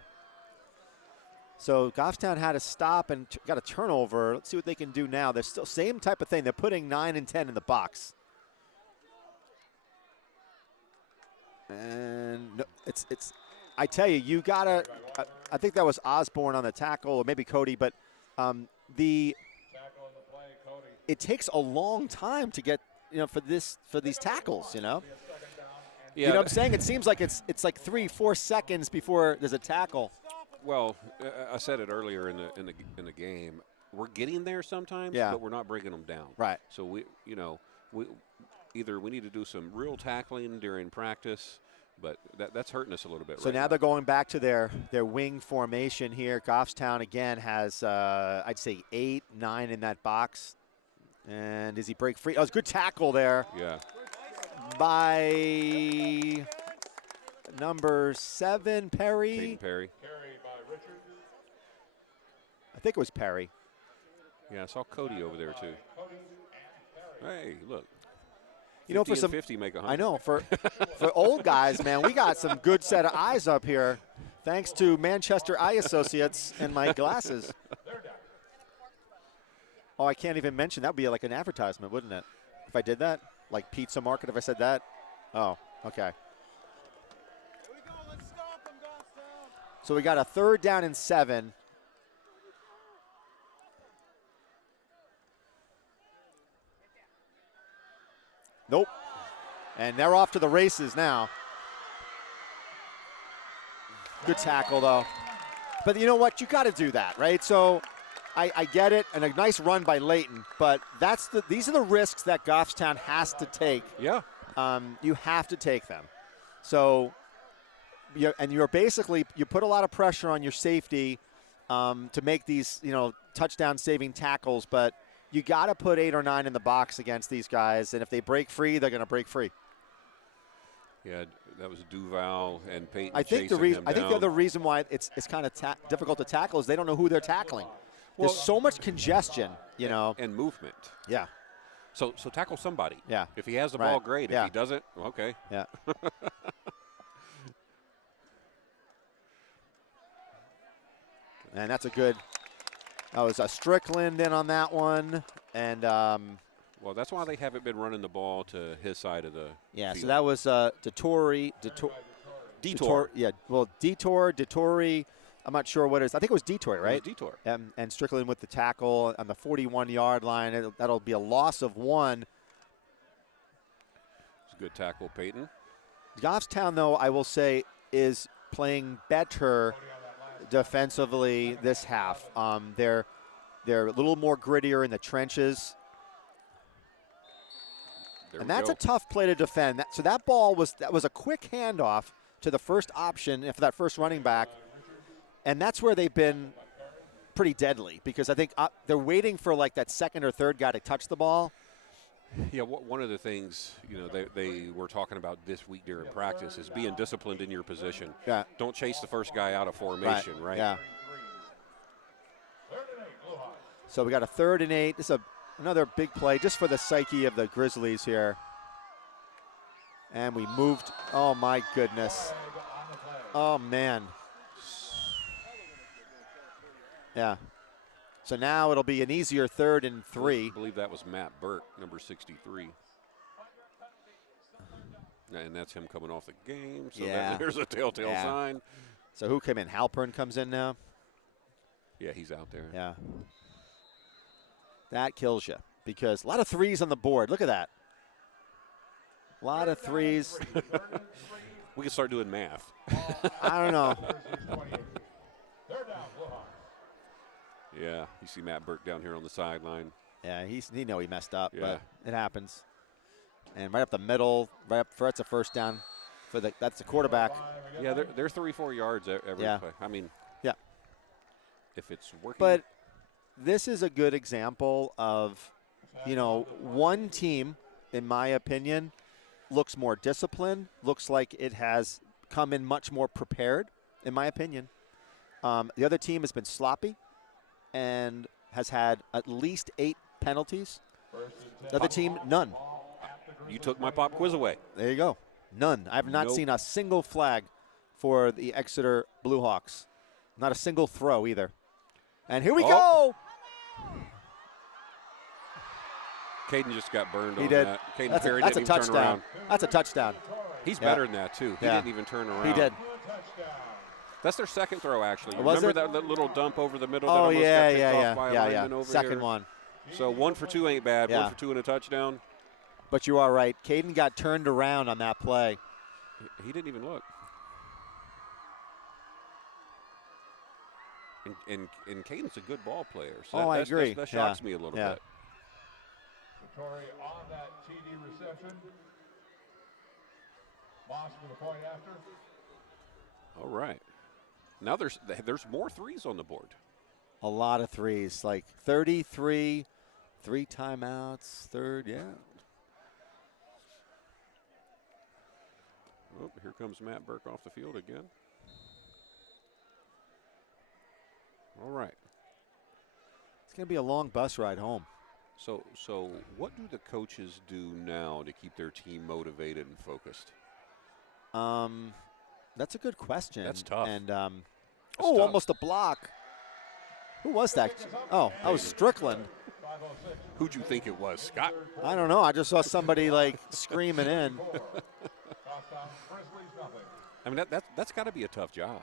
So Goffstown had to stop and got a turnover. Let's see what they can do now. They're still same type of thing. They're putting 9 and 10 in the box. And no, it's. I tell you, you gotta. I think that was Osborne on the tackle, or maybe Cody. But it takes a long time to get for these tackles. Yeah, you know what I'm saying? It seems like it's like 3-4 seconds before there's a tackle. Well, I said it earlier in the game. We're getting there sometimes, but we're not breaking them down. Right. So we either we need to do some real tackling during practice, but that's hurting us a little bit. So now they're going back to their wing formation here. Goffstown again has I'd say 8, 9 in that box. And does he break free? Oh, it's a good tackle there. Yeah. By number 7, Perry. Caden Perry. I think it was Perry. Yeah, I saw Cody over there too. Hey, look. For some 50 make 100. I know for old guys, man, we got some good set of eyes up here, thanks to Manchester Eye Associates and my glasses. Oh, I can't even mention that would be like an advertisement, wouldn't it? If I did that, like Pizza Market, if I said that. Oh, okay. So we got a 3rd down and 7. Nope. And they're off to the races now. Good tackle, though. But you know what? You got to do that, right? So I get it, and a nice run by Layton, but these are the risks that Goffstown has to take. Yeah. You have to take them. So, you're basically, you put a lot of pressure on your safety to make these, touchdown-saving tackles, but you got to put 8 or 9 in the box against these guys, and if they break free, they're going to break free. Yeah, that was Duval and Peyton. I think the other reason why it's kind of difficult to tackle is they don't know who they're tackling. There's so much congestion, and movement. Yeah. So tackle somebody. Yeah. If he has the ball, great. Yeah. If he doesn't, okay. Yeah. And that's a good. That was a Strickland in on that one, and well, that's why they haven't been running the ball to his side of the field. So that was Detour. Yeah, well, Dettori. I'm not sure what it is. I think it was Detour, right? It was Detour. And Strickland with the tackle on the 41-yard line. That'll be a loss of 1. It's a good tackle, Peyton. Goffstown, though, I will say, is playing better defensively this half. They're a little more grittier in the trenches. And that's a tough play to defend. So that ball was a quick handoff to the first option for that first running back. And that's where they've been pretty deadly because I think they're waiting for like that second or third guy to touch the ball. Yeah, one of the things they were talking about this week during practice is being disciplined in your position. Yeah. Don't chase the first guy out of formation, right? Yeah. So we got a 3rd and 8. This is another big play just for the psyche of the Grizzlies here. And we moved. Oh, my goodness. Oh, man. Yeah. So now it'll be an easier 3rd and 3. I believe that was Matt Burke, number 63. And that's him coming off the game. So there's a telltale sign. So who came in? Halpern comes in now? Yeah, he's out there. Yeah. That kills you because a lot of 3s on the board. Look at that. A lot of 3s. We can start doing math. I don't know. Yeah, you see Matt Burke down here on the sideline. Yeah, he messed up, Yeah. but it happens. And right up the middle, that's a first down that's the quarterback. Yeah, they're 3-4 yards every play. I mean, yeah, if it's working. But this is a good example of, one team, in my opinion, looks more disciplined, looks like it has come in much more prepared, in my opinion. The other team has been sloppy and has had at least 8 penalties. The other team, none. You took my pop quiz away. There you go. None. I have not seen a single flag for the Exeter Blue Hawks. Not a single throw either. And here we go. Caden just got burned He on did. that. Caden That's Perry a didn't even turn touchdown. around. That's a touchdown. He's Yeah. better than that, too. He Yeah. didn't even turn around. He did. That's their second throw, actually. Was Remember it? that little dump over the middle Oh, that almost yeah, got picked yeah, off by a yeah, lineman yeah. over Second here? one. So 1 for 2 ain't bad. Yeah. 1 for 2 and a touchdown. But you are right. Caden got turned around on that play. He didn't even look. And Caden's a good ball player. So I agree. That shocks me a little bit. Vittori on that TD reception. Moss with a point after. All right. Now there's more threes on the board. A lot of threes, like 33, 3 timeouts, third, yeah. Oh, here comes Matt Burke off the field again. All right. It's going to be a long bus ride home. So what do the coaches do now to keep their team motivated and focused? That's a good question. That's tough. And tough. almost a block. Who was that? Oh, that was Strickland. Who'd you think it was, Scott? I don't know. I just saw somebody like screaming in. I mean, that's got to be a tough job.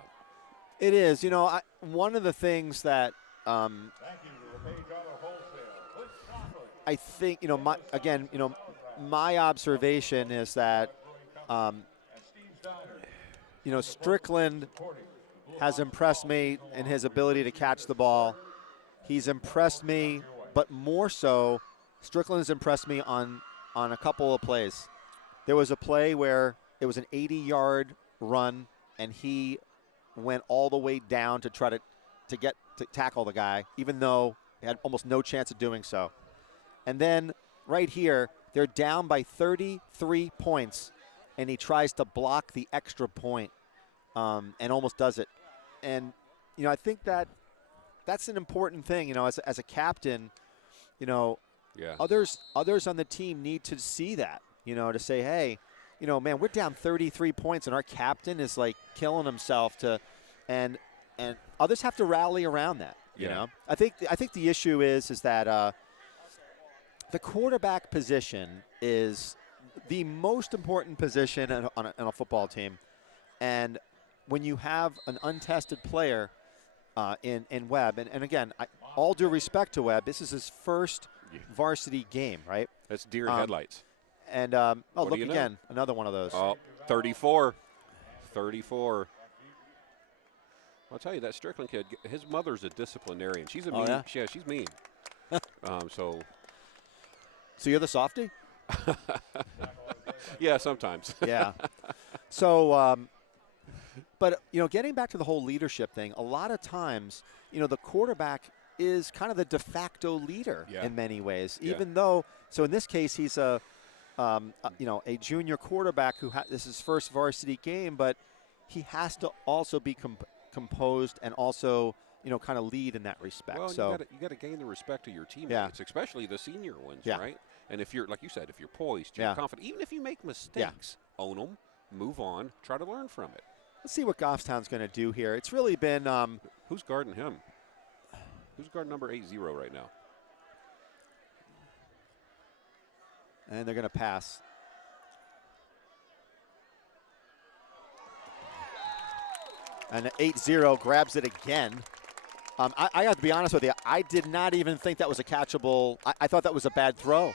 It is. You know, one of the things that I think, you know, my observation is that, you know, Strickland has impressed me in his ability to catch the ball. He's impressed me, but more so, Strickland has impressed me on a couple of plays. There was a play where it was an 80-yard run, and he went all the way down to try to tackle the guy, even though he had almost no chance of doing so. And then right here, they're down by 33 points, and he tries to block the extra point and almost does it. And, you know, I think that's an important thing, you know, as a captain, you know, yeah. Others on the team need to see that, you know, to say, hey, you know, man, we're down 33 points, and our captain is, like, killing himself and others have to rally around that, you know. I think the issue is that the quarterback position is the most important position on a football team. And when you have an untested player in Webb, and again, all due respect to Webb, this is his first varsity game, right? That's deer in headlights. And, look again, another one of those. Oh, 34. 34. I'll tell you, that Strickland kid, his mother's a disciplinarian. She's a mean. Yeah, she's mean. So you're the softie? Yeah, sometimes. Yeah. So, but, you know, getting back to the whole leadership thing, a lot of times, you know, the quarterback is kind of the de facto leader in many ways, even though, so in this case, he's you know, a junior quarterback this is his first varsity game, but he has to also be composed and also, you know, kind of lead in that respect. Well, so you got to gain the respect of your teammates, especially the senior ones, right? And if you're, like you said, if you're poised, you're confident, even if you make mistakes, own them, move on, try to learn from it. Let's see what Goffstown's going to do here. It's really been who's guarding him? Who's guarding number 80 right now? And they're going to pass. And 8-0 grabs it again. I have to be honest with you. I did not even think that was a catchable. I thought that was a bad throw,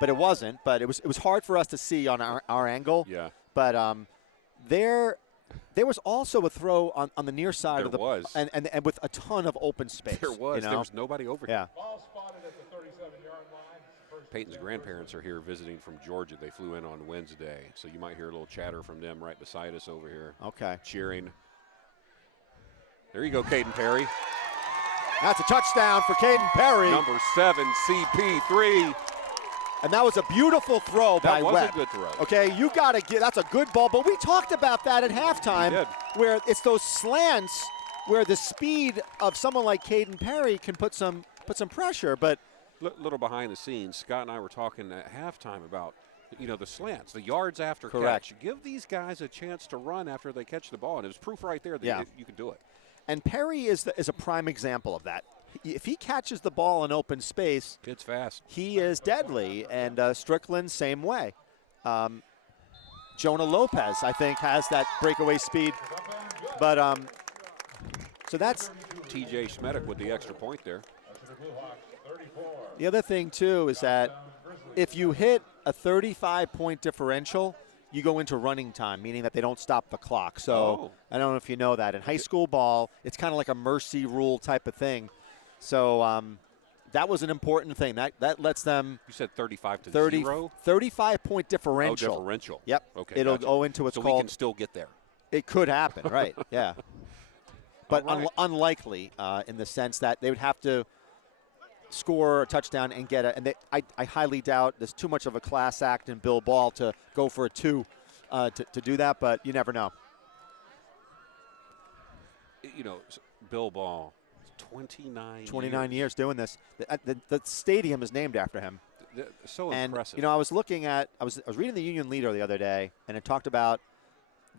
but it wasn't. But it was hard for us to see on our angle. Yeah. But there was also a throw on the near side of the and with a ton of open space. There was. You know? There was nobody over here. Ball spotted at the 37-yard line. Peyton's grandparents are here visiting from Georgia. They flew in on Wednesday, so you might hear a little chatter from them right beside us over here. Okay. Cheering. There you go, Caden Perry. That's a touchdown for Caden Perry. Number 7, CP3. And that was a beautiful throw by Webb. That was a good throw. Okay, you got to get, that's a good ball. But we talked about that at halftime, where it's those slants where the speed of someone like Caden Perry can put some pressure. But little behind the scenes, Scott and I were talking at halftime about, you know, the slants, the yards after Correct. catch. Give these guys a chance to run after they catch the ball, and it was proof right there that you could do it. And Perry is a prime example of that. If he catches the ball in open space, Kid's fast. he is deadly. And Strickland, same way. Jonah Lopez, I think, has that breakaway speed. But so that's T.J. Schmedick with the extra point there. the other thing, too, is that if you hit a 35-point differential, you go into running time, meaning that they don't stop the clock. So I don't know if you know that. In high school ball, it's kind of like a mercy rule type of thing. So that was an important thing. That lets them. You said 35 to 0? 35-point differential. Oh, differential. Yep. Okay. It'll gotcha. go into what's so called. we can still get there. It could happen, right? Yeah. But right. unlikely in the sense that they would have to score a touchdown and get it. And I highly doubt there's too much of a class act in Bill Ball to go for a 2 to do that, but you never know. You know, Bill Ball, 29 years doing this. The stadium is named after him. So and, impressive. you know, I was reading the Union Leader the other day, and it talked about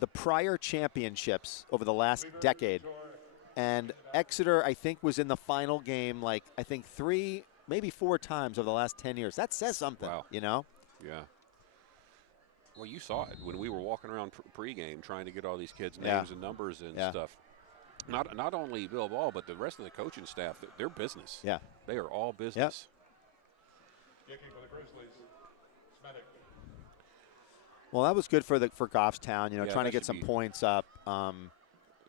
the prior championships over the last decade. And Exeter, I think, was in the final game, like, I think 3, maybe 4 times over the last 10 years. That says something, you know? Yeah. Well, you saw it when we were walking around pregame trying to get all these kids' names and numbers and stuff. Not only Bill Ball, but the rest of the coaching staff, they're business. Yeah. They are all business. Kicking for the Grizzlies, Schmedick. Well, that was good for Goffstown, you know, Yeah, trying to that get should some be- points up.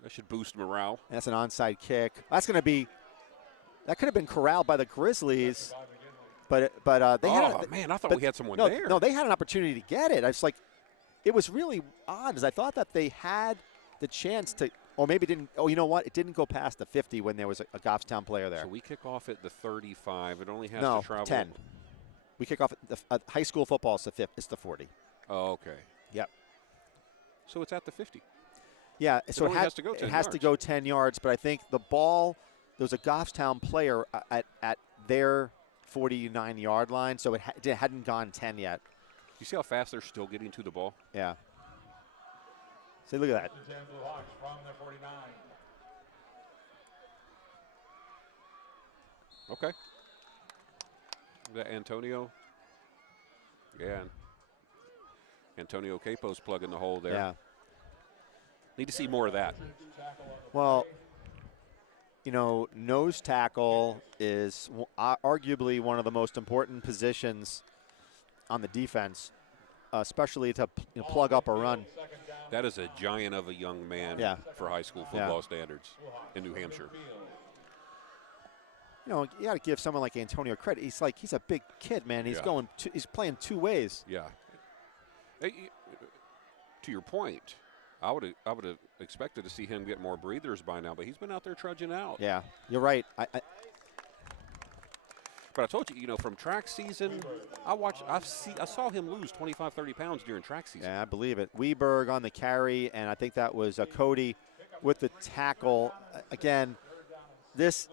That should boost morale. That's an onside kick. That could have been corralled by the Grizzlies, but they had. Man, I thought we had someone no, there. No, they had an opportunity to get it. I was like, it was really odd, as I thought that they had the chance to, or maybe didn't. Oh, you know what? It didn't go past the 50 when there was a Goffstown player there. So we kick off at the 35. It only has No, to travel 10. We kick off at high school football. It's the 40. Oh, okay. Yep. So it's at the 50. Yeah, so only has to go 10 it has to yards. go 10 yards, but I think the ball, there was a Goffstown player at their 49-yard line, so it hadn't gone 10 yet. You see how fast they're still getting to the ball? Yeah. See, look at that. The 10 Blue Hawks from their 49. Okay. Is that Antonio? Yeah. Antonio Capo's plugging the hole there. Yeah. Need to see more of that. Well, you know, nose tackle is arguably one of the most important positions on the defense, especially to plug up a run. That is a giant of a young man for high school football standards in New Hampshire. You know, you got to give someone like Antonio credit. He's a big kid, man. He's he's playing 2 ways. Yeah. Hey, to your point, I would have expected to see him get more breathers by now, but he's been out there trudging out. Yeah, you're right. But I told you, from track season, I saw him lose 25, 30 pounds during track season. Yeah, I believe it. Weberg on the carry, and I think that was Cody with the tackle. Again, this,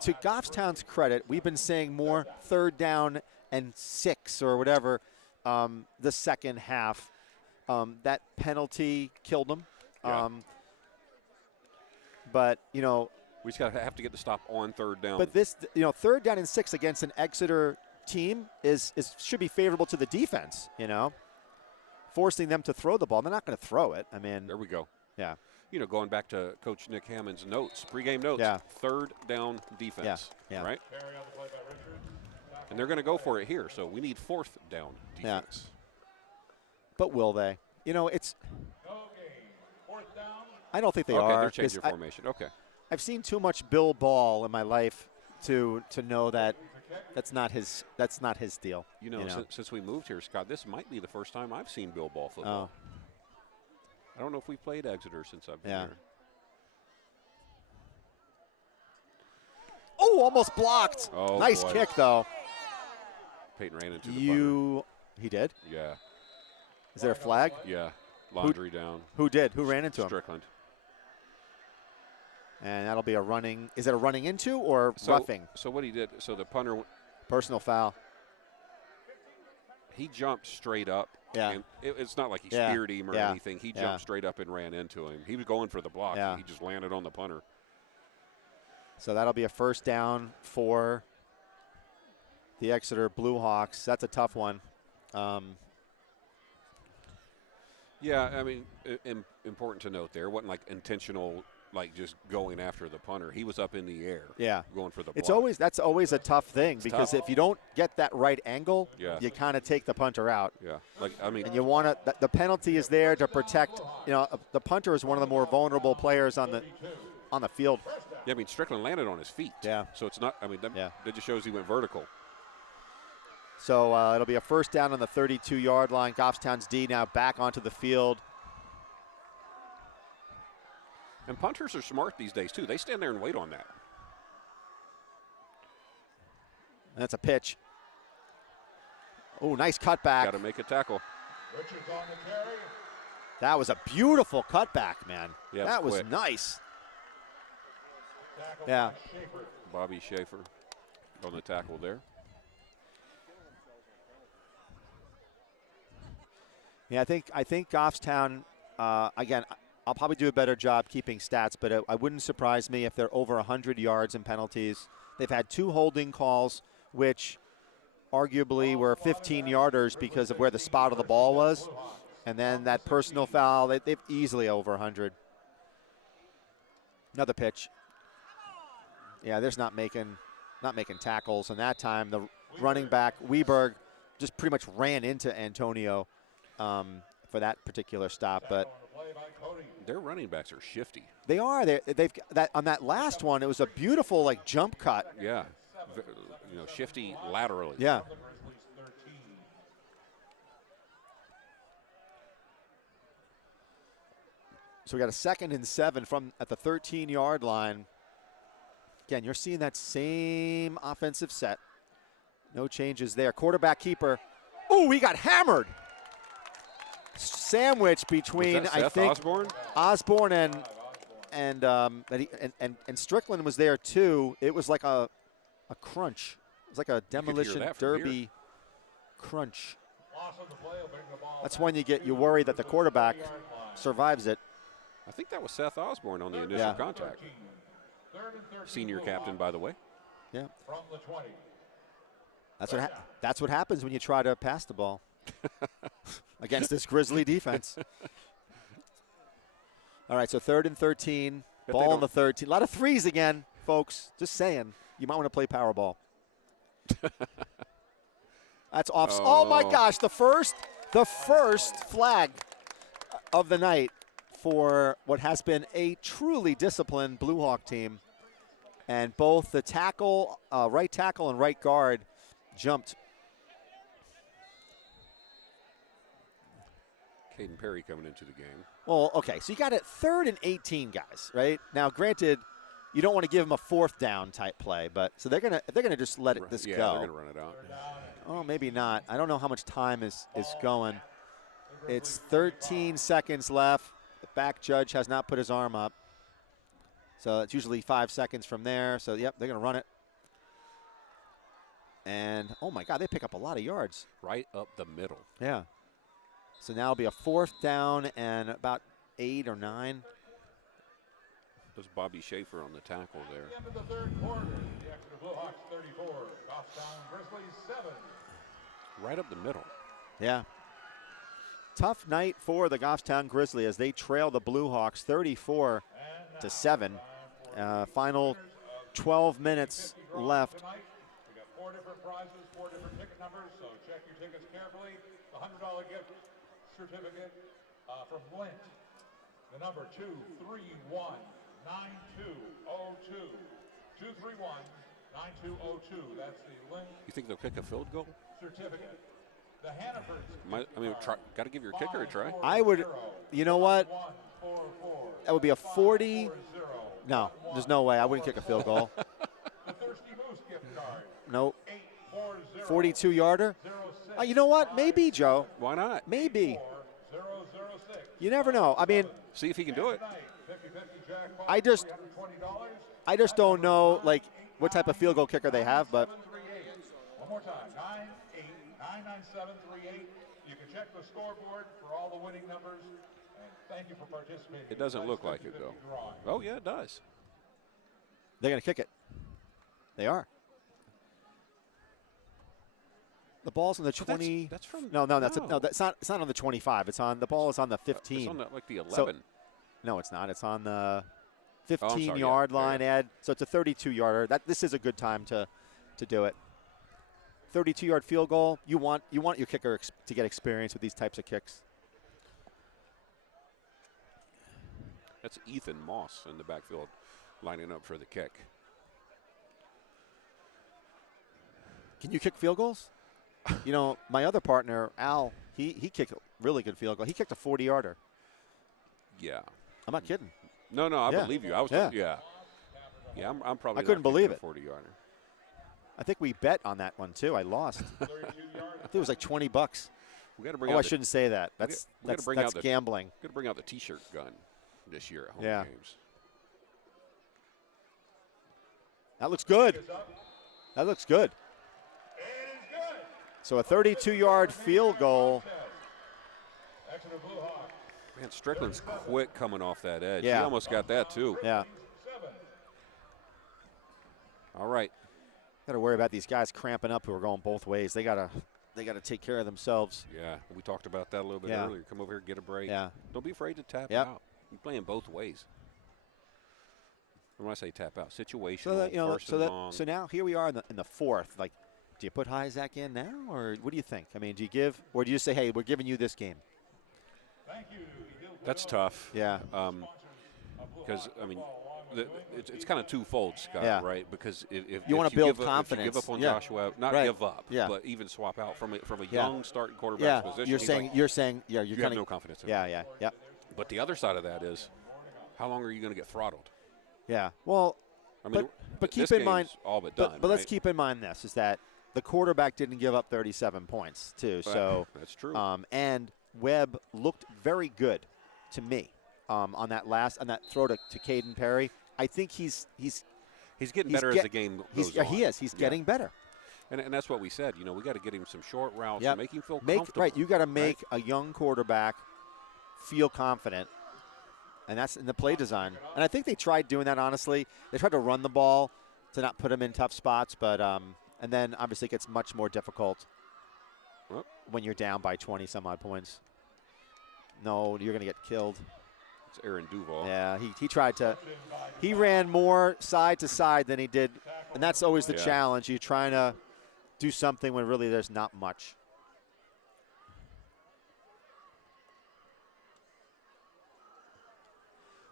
to Goffstown's credit, we've been saying more 3rd down and 6 or whatever the second half. That penalty killed them. Yeah. But, we just have to get the stop on 3rd down. But this, 3rd down and 6 against an Exeter team should be favorable to the defense, forcing them to throw the ball. They're not going to throw it. I mean, there we go. Yeah. Going back to Coach Nick Hammond's notes, pregame notes, 3rd down defense, right? And they're going to go for it here, so we need 4th down defense. Yeah. But will they? It's. I don't think they are. They're changing formation. Okay. I've seen too much Bill Ball in my life to know that that's not his deal. Since we moved here, Scott, this might be the first time I've seen Bill Ball football. I don't know if we've played Exeter since I've been here. Oh, almost blocked. Oh, nice boy. kick, though. Peyton ran into the punter. He did? Yeah. Is there a flag? Yeah. Laundry down. Who did? Who ran into him? Strickland. And that'll be a running. Is it a running into or roughing? So what he did, so the punter. Personal foul. he jumped straight up. Yeah. And it's not like he Yeah. speared him or Yeah. anything. He Yeah. jumped straight up and ran into him. He was going for the block. Yeah. He just landed on the punter. So that'll be a first down for the Exeter Blue Hawks. That's a tough one. Yeah, I mean, important to note there. It wasn't like intentional, like just going after the punter. He was up in the air. Yeah. Going for the block. That's always a tough thing because tough. if you don't get that right angle, Yeah. you kind of take the punter out. Yeah. Like, I mean, And you want to. The penalty is there to protect. The punter is one of the more vulnerable players on the field. yeah, I mean, Strickland landed on his feet. Yeah. So it's not, I mean, Yeah. that just shows he went vertical. So it'll be a first down on the 32-yard line. Goffstown's D now back onto the field. And punters are smart these days, too. They stand there and wait on that. And that's a pitch. Oh, nice cutback. Got to make a tackle. Richards on the carry. That was a beautiful cutback, man. Yeah, it that was was quick. nice. Tackle Yeah. by Schaefer. Bobby Schaefer on the tackle there. Yeah, I think Goffstown, again, I'll probably do a better job keeping stats, but it wouldn't surprise me if they're over 100 yards in penalties. They've had 2 holding calls, which arguably were 15-yarders because of where the spot of the ball was. And then that personal foul, they've easily over 100. Another pitch. Yeah, there's not making tackles. And that time, the running back, Weberg, just pretty much ran into Antonio for that particular stop. But Their running backs are shifty. they are. They've that on that last one. It was a beautiful jump cut. Yeah. Shifty laterally. Yeah. So we got a 2nd and 7 from at the 13-yard line. Again, you're seeing that same offensive set. No changes there. Quarterback keeper. Oh, he got hammered. Sandwich between Was that Seth Osborne? Osborne and Strickland was there too. It was like a crunch. It was like a demolition that from derby here. crunch. Loss of the play will bring the ball That's back when you worry that the quarterback 30-yard line. survives it. I think that was Seth Osborne on the initial Yeah. contact. 3rd and 13 Senior Blue captain, Hawks by the way. Yeah, from the 20. that's what happens when you try to pass the ball against this Grizzly defense. All right, so 3rd and 13, Bet they ball on don't- the 13. A lot of threes again, folks. Just saying, you might want to play power ball. That's off. Oh my gosh, the first flag of the night for what has been a truly disciplined Blue Hawk team. And both the tackle, right tackle and right guard jumped. Caden Perry coming into the game. Well, okay, so you got it 3rd and 18, guys, right? Now, granted, you don't want to give them a 4th down type play, but so they're gonna just let this Yeah, go. they're going to run it out. Oh, maybe not. I don't know how much time is going. It's 13 seconds left. The back judge has not put his arm up. So it's usually 5 seconds from there. So, yep, they're going to run it. And, oh, my God, they pick up a lot of yards. Right up the middle. Yeah. So now it'll be a 4th down and about 8 or 9. There's Bobby Schaefer on the tackle there. End of the 3rd quarter. The Exeter Blue Hawks 34. Goffstown Grizzlies 7. Right up the middle. Yeah. Tough night for the Goffstown Grizzly as they trail the Blue Hawks 34-7. Final 12 minutes left. Tonight, we got 4 different prizes, 4 different ticket numbers, so check your tickets carefully. The $100 gift certificate from Lint. The number 231-9202. 231-9202. That's the Lint You think they'll kick a field goal? certificate. The Hannaford's Got to give your kicker a try. I would, you know what? That would be a 40. No, there's no way. I wouldn't kick a field goal. The Thirsty Moose gift card. Nope. 840 42-yarder. You know what? Maybe, Joe. Why not? Maybe. 006. You never know. I mean, See if he can do it. 50-50 jackpot. I just don't know, like, what type of field goal kicker they have, but. 738. One more time. 99738. You can check the scoreboard for all the winning numbers. And thank you for participating. It doesn't look like it, though. Oh, yeah, it does. They're going to kick it. They are. The ball's on the 20. That's from. No, that's not. It's not on the 25. It's on the ball is on the 15. It's on the, like the 11. So, no, it's not. It's on the 15 sorry, yard yeah, line, yeah. Ed. So it's a 32 yarder. This is a good time to do it. 32 yard field goal. You want your kicker to get experience with these types of kicks. That's Ethan Moss in the backfield lining up for the kick. Can you kick field goals? You know, my other partner, Al, he kicked a really good field goal. He kicked a 40-yarder. Yeah. I'm not kidding. No, I Yeah. believe you. I was. Yeah. Yeah, I'm probably. I couldn't believe it. 40-yarder. I think we bet on that one, too. I lost. I think it was like $20. We got to bring. Oh, out I shouldn't say that. That's gambling. Got to bring out the T-shirt gun this year at home Yeah. games. That looks good. That looks good. So a 32-yard field goal. Man, Strickland's quick coming off that edge. Yeah. He almost got that, too. Yeah. All right. Got to worry about these guys cramping up who are going both ways. They gotta take care of themselves. Yeah, we talked about that a little bit earlier. Come over here, get a break. Yeah. Don't be afraid to tap Yep. out. You're playing both ways. When I say tap out, situational, So that, first and long. so now here we are in the fourth. Like, do you put Isaac in now, or what do you think? I mean, do you give, or do you say, hey, we're giving you this game? That's tough. Yeah. Because I mean, it's kind of twofold, Scott. Yeah. Right? Because if You wanna if build give up, confidence. if you give up on Yeah. Joshua, not Right. give up, Yeah. but even swap out from a Yeah. young starting quarterback Yeah. position. You're he's saying like, you're you kind have of no confidence in Yeah. him. Yeah. But the other side of that is, how long are you going to get throttled? Yeah. Well, I mean, but keep this in mind, game's all but done. but let's right? keep in mind this is that the quarterback didn't give up 37 points too. So that's true. And Webb looked very good to me on that throw to Caden Perry. I think he's getting better as the game goes on. He is. He's getting better. And that's what we said. You know, we got to get him some short routes Yep. and make him feel comfortable. Right. You got to make a young quarterback feel confident. And that's in the play design. And I think they tried doing that, honestly. They tried to run the ball to not put him in tough spots. But and then, obviously, it gets much more difficult when you're down by 20-some-odd points. No, you're going to get killed. It's Aaron Duval. Yeah, he tried to – he ran more side to side than he did. And that's always the challenge. You're trying to do something when really there's not much.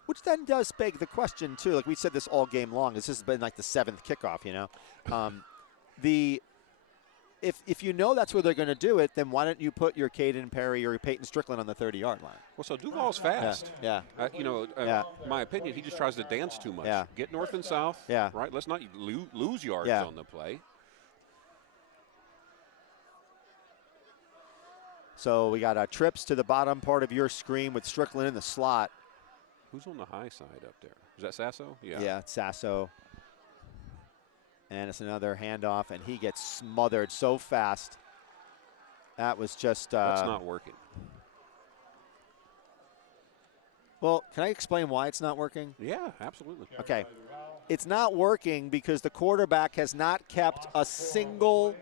Which then does beg the question, too. Like we said this all game long. This has been like the seventh kickoff, you know. If you know that's where they're going to do it, then why don't you put your Caden Perry or your Peyton Strickland on the 30-yard line? Well, so Duval's fast. Yeah. My opinion, he just tries to dance too much. Yeah. Get north and south. Yeah. Right? Let's not lose yards Yeah. on the play. So we got trips to the bottom part of your screen with Strickland in the slot. Who's on the high side up there? Is that Sasso? Yeah. Yeah, it's Sasso. And it's another handoff, and he gets smothered so fast. That was just... That's not working. Well, can I explain why it's not working? Yeah, absolutely. Okay. It's not working because the quarterback has not kept a single...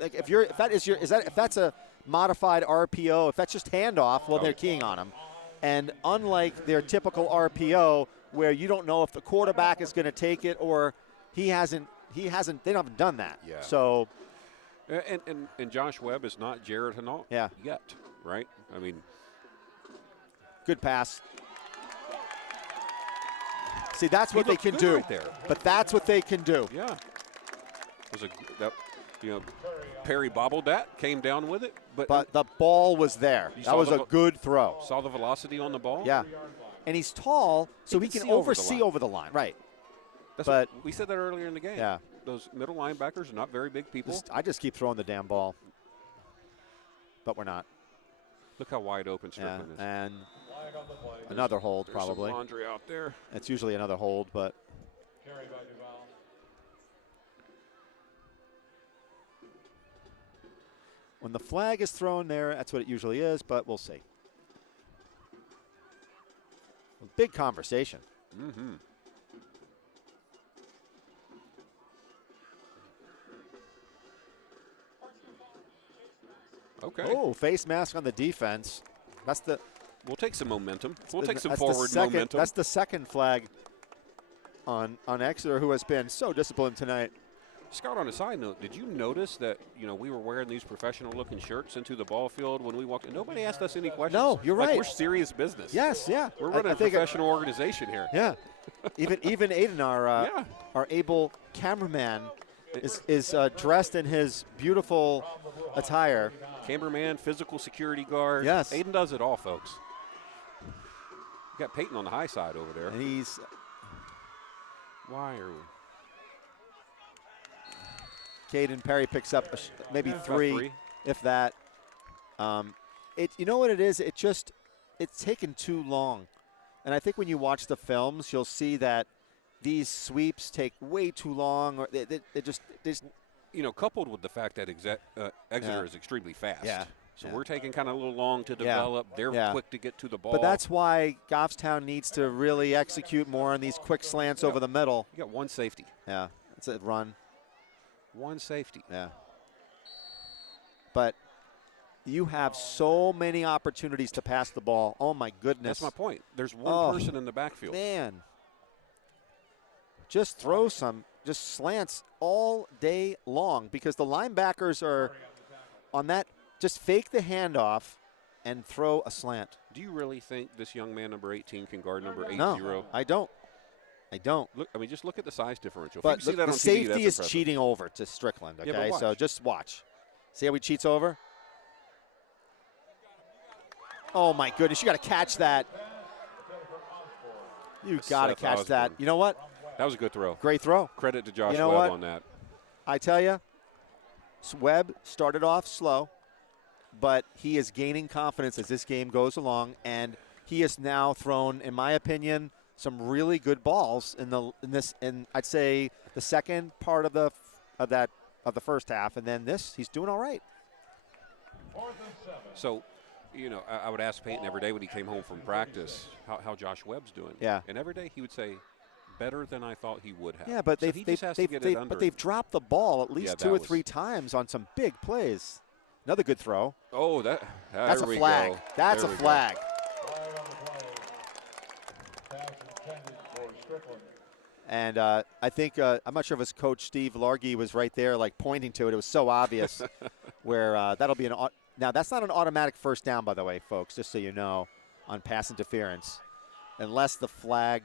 Like if that's a modified RPO, if that's just handoff, well, they're keying on him. And unlike their typical RPO, where you don't know if the quarterback is going to take it or they haven't done that. Yeah. So. And Josh Webb is not Jared Hinault yet, right? I mean. Good pass. See, that's what they can do. Right there. But that's what they can do. Yeah. Perry bobbled that, came down with it. But the ball was there. That was a good throw. Saw the velocity on the ball? Yeah. And he's tall, so he can oversee over the line. Right. But we said that earlier in the game. Yeah. Those middle linebackers are not very big people. I just keep throwing the damn ball. But we're not. Look how wide open Strickland is. And another hold, There's probably. Some laundry out there. It's usually another hold, but. Carried by Duval. When the flag is thrown there, that's what it usually is, but we'll see. Big conversation. Mm-hmm. Okay. Oh, face mask on the defense. That's the. We'll take some momentum. We'll take some that's forward the second, momentum. That's the second flag on Exeter, who has been so disciplined tonight. Scott, on a side note, did you notice that, we were wearing these professional-looking shirts into the ball field when we walked in? Nobody asked us any questions. No, you're like right. We're serious business. Yes, yeah. We're running a professional organization here. Yeah. even Aiden, our able cameraman, is dressed in his beautiful attire. Cameraman, physical security guard. Yes. Aiden does it all, folks. We got Peyton on the high side over there. And he's. Why are we? Caden Perry picks up maybe three, three, if that. You know what it is? It's taken too long. And I think when you watch the films, you'll see that these sweeps take way too long, or they just coupled with the fact that Exeter is extremely fast. Yeah. So we're taking kind of a little long to develop. They're quick to get to the ball. But that's why Goffstown needs to really execute more on these quick slants over the middle. You got one safety. Yeah, it's a run. One safety. Yeah. But you have so many opportunities to pass the ball. Oh, my goodness. That's my point. There's one person in the backfield. Man. Just throw just slants all day long, because the linebackers are on that. Just fake the handoff and throw a slant. Do you really think this young man, number 18, can guard number 80? No, I don't. Look, just look at the size differential. But see that the on safety TV, that's is impressive. cheating over to Strickland, okay? Yeah, but So just watch. See how he cheats over? Oh, my goodness. You got to catch that. You got to catch that. You know what? That was a good throw. Great throw. Credit to Josh You know Webb what? on that. I tell you, Webb started off slow, but he is gaining confidence as this game goes along, and he has now thrown, in my opinion, some really good balls in I'd say the second part of the first half, and then he's doing all right. So, I would ask Peyton every day when he came home from practice how Josh Webb's doing. Yeah. And every day he would say, better than I thought he would have. Yeah, but so they've dropped the ball at least 2 or 3 times on some big plays. Another good throw. Oh, that's a flag. That's a flag. And I think I'm not sure if it's Coach Steve Largy was right there, like pointing to it. It was so obvious. Where that'll be now that's not an automatic first down, by the way, folks. Just so you know, on pass interference, unless the flag.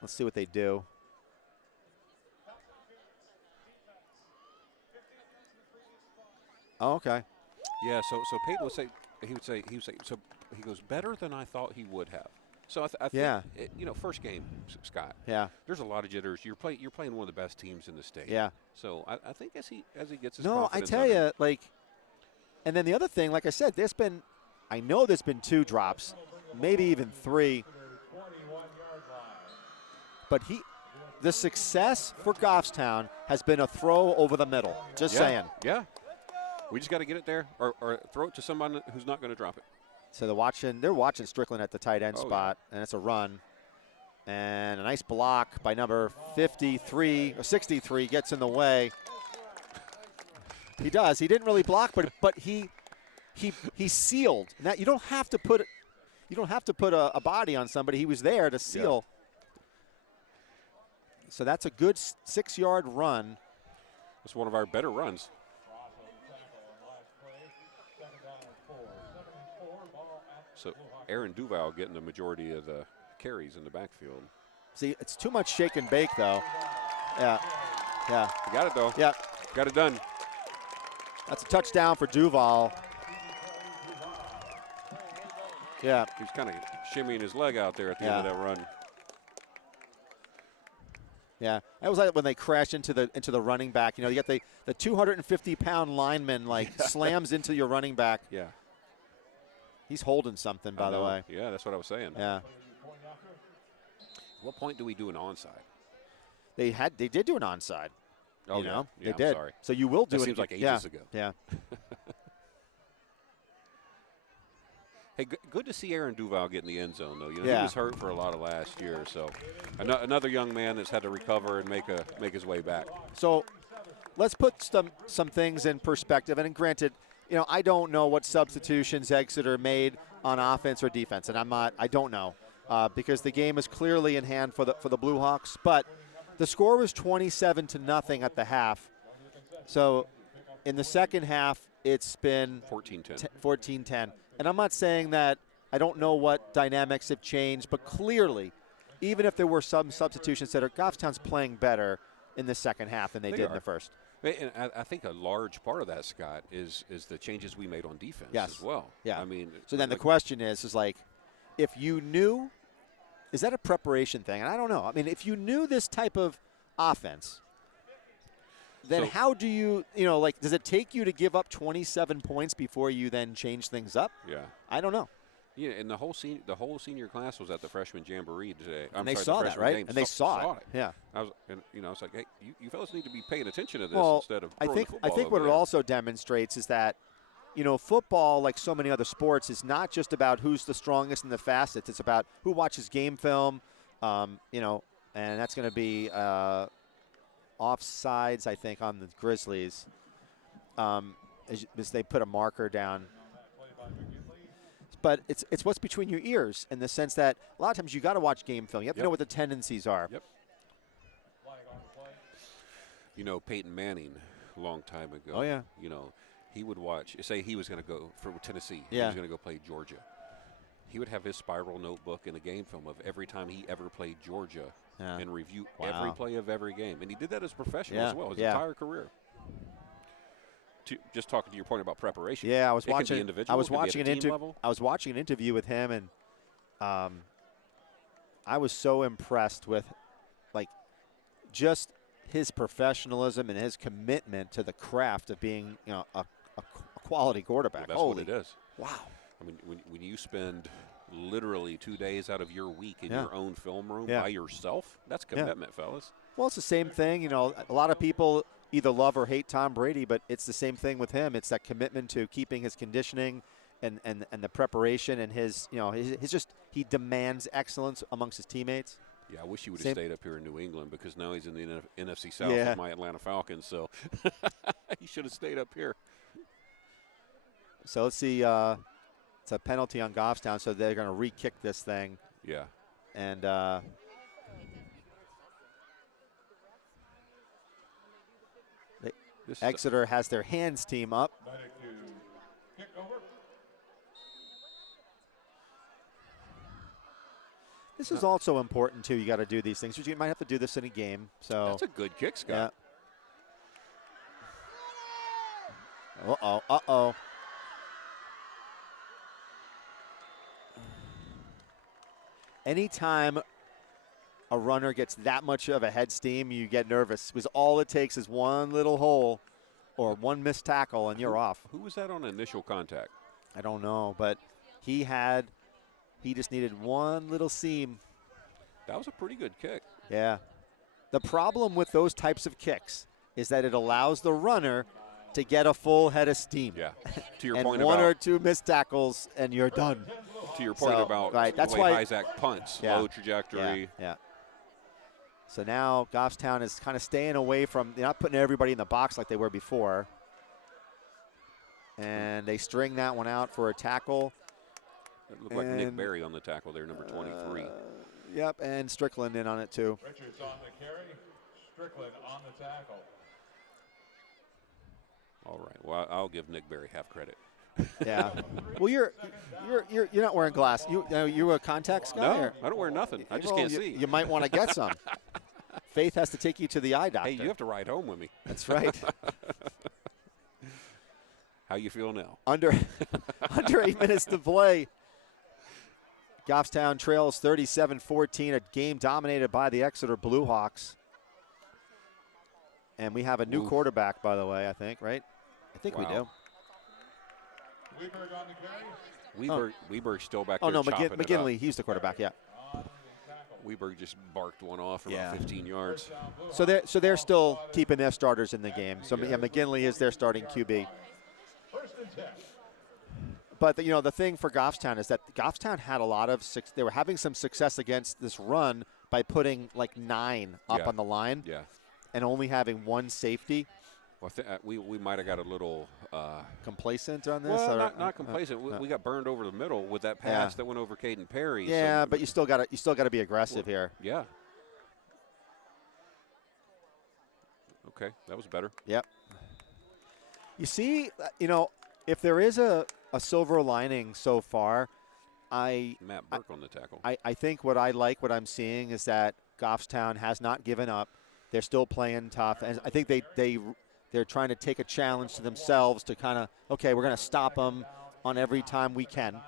Let's see what they do. Oh, okay. Yeah, so Peyton would say so he goes better than I thought he would have. So I think first game, Scott. Yeah. There's a lot of jitters. You're playing one of the best teams in the state. Yeah. So I think as he gets his confidence. No, I tell you, and then the other thing, like I said, there's been 2 drops, maybe even 3. But the success for Goffstown has been a throw over the middle. Just saying. Yeah. We just got to get it there or throw it to someone who's not going to drop it. So they're watching Strickland at the tight end spot, and it's a run. And a nice block by number 53 or 63 gets in the way. He does. He didn't really block, but he sealed. Now you don't have to put a body on somebody. He was there to seal. Yeah. So that's a good 6-yard run. It's one of our better runs. So Aaron Duval getting the majority of the carries in the backfield. See, it's too much shake and bake, though. Yeah. You got it, though. Yeah. Got it done. That's a touchdown for Duval. Yeah. He's kind of shimmying his leg out there at the end of that run. Yeah, that was like when they crashed into the running back. You got the 250-pound lineman slams into your running back. Yeah. He's holding something, by the way. Yeah, that's what I was saying. Yeah. What point do we do an onside? They did do an onside. Oh, you yeah. know, Yeah, they I'm did. sorry. So you will do That it. seems like yeah. ages ago. Yeah. Hey, good to see Aaron Duval get in the end zone, though. You know, Yeah. he was hurt for a lot of last year, so another young man that's had to recover and make his way back. So let's put some things in perspective. And granted, you know, I don't know what substitutions Exeter made on offense or defense, and I don't know because the game is clearly in hand for the Blue Hawks. But the score was 27-0 at the half. So in the second half, it's been 14-10. 14-10. And I'm not saying that I don't know what dynamics have changed, but clearly, even if there were some substitutions that Goffstown's playing better in the second half than they did in the first. And I think a large part of that, Scott, is the changes we made on defense as well. Yeah. I mean, so then the question is like, if you knew, is that a preparation thing? And I don't know. I mean, if you knew this type of offense, then how do you like, does it take you to give up 27 points before you then change things up? Yeah. I don't know. Yeah, and the whole senior class was at the freshman jamboree today. And they saw that, right? And they saw it. Yeah. I was like, hey, you fellas need to be paying attention to this instead of I throwing the football think over what it there. also demonstrates is that, football, like so many other sports, is not just about who's the strongest and the fastest. It's about who watches game film, and that's going to be offsides, I think, on the Grizzlies, as they put a marker down. But it's what's between your ears in the sense that a lot of times you got to watch game film. You have to know what the tendencies are. Yep. Peyton Manning, a long time ago. Oh, yeah. He would watch, say he was going to go for Tennessee. Yeah. He was going to go play Georgia. He would have his spiral notebook in the game film of every time he ever played Georgia and review every play of every game. And he did that as a professional as well, his entire career. Just talking to your point about preparation. Yeah, I was It watching. can be individual, I was it can be watching at an a team level. I was watching an interview with him, and I was so impressed with, like, just his professionalism and his commitment to the craft of being, a quality quarterback. Well, that's what it is. Wow. I mean, when you spend literally 2 days out of your week in your own film room by yourself, that's commitment, fellas. Well, it's the same thing. A lot of people either love or hate Tom Brady, but it's the same thing with him. It's that commitment to keeping his conditioning and the preparation and his he demands excellence amongst his teammates. Yeah, I wish he would have stayed up here in New England because now he's in the NFC South Yeah. with my Atlanta Falcons, so he should have stayed up here. So let's see. It's a penalty on Goffstown, so they're going to re-kick this thing. Yeah. And Exeter has their hands team up. This is also important, too. You got to do these things. You might have to do this in a game. So That's a good kick, Scott. Yeah. Uh-oh. Anytime a runner gets that much of a head steam, you get nervous. Because all it takes is one little hole or one missed tackle, and you're off. Who was that on initial contact? I don't know, but he just needed one little seam. That was a pretty good kick. Yeah. The problem with those types of kicks is that it allows the runner to get a full head of steam. Yeah. To your and point one about or two missed tackles, and you're done. To your point about that's the way why Isaac punts, low trajectory. Yeah. So now Goffstown is kind of staying away from, they're not putting everybody in the box like they were before. And they string that one out for a tackle. It looked like Nick Berry on the tackle there, number 23. Yep, and Strickland in on it too. Richards on the carry, Strickland on the tackle. All right. Well, I'll give Nick Berry half credit. Yeah. Well, you're not wearing glass. You a contacts guy? No, or? I don't wear nothing. I just Well, can't see. You might want to get some. Faith has to take you to the eye doctor. Hey, you have to ride home with me. That's right. How you feel now? Under 8 minutes to play. Goffstown trails 37-14, a game dominated by the Exeter Blue Hawks. And we have a new quarterback, by the way, I think, right? I think we do. Weberg on the carry. Weberg's still back there. Oh, no, chopping it up. McGinley, he's the quarterback, yeah. Weberg just barked one off from Yeah. about 15 yards. So they're still keeping their starters in the game. So yeah, McGinley is their starting QB. First and 10. But the thing for Goffstown is that Goffstown had a lot of they were having some success against this run by putting like 9 up Yeah. on the line Yeah. and only having 1 safety. Well, we might have got a little Complacent on this? well, or- not complacent. We got burned over the middle with that pass that went over Caden Perry. Yeah, so, but you still got to be aggressive here. Yeah. Okay, that was better. Yep. You see, if there is a silver lining so far, Matt Burke on the tackle. I think what I'm seeing is that Goffstown has not given up. They're still playing tough, and I think they're trying to take a challenge to themselves to kind of, okay, we're going to stop them on every time we can.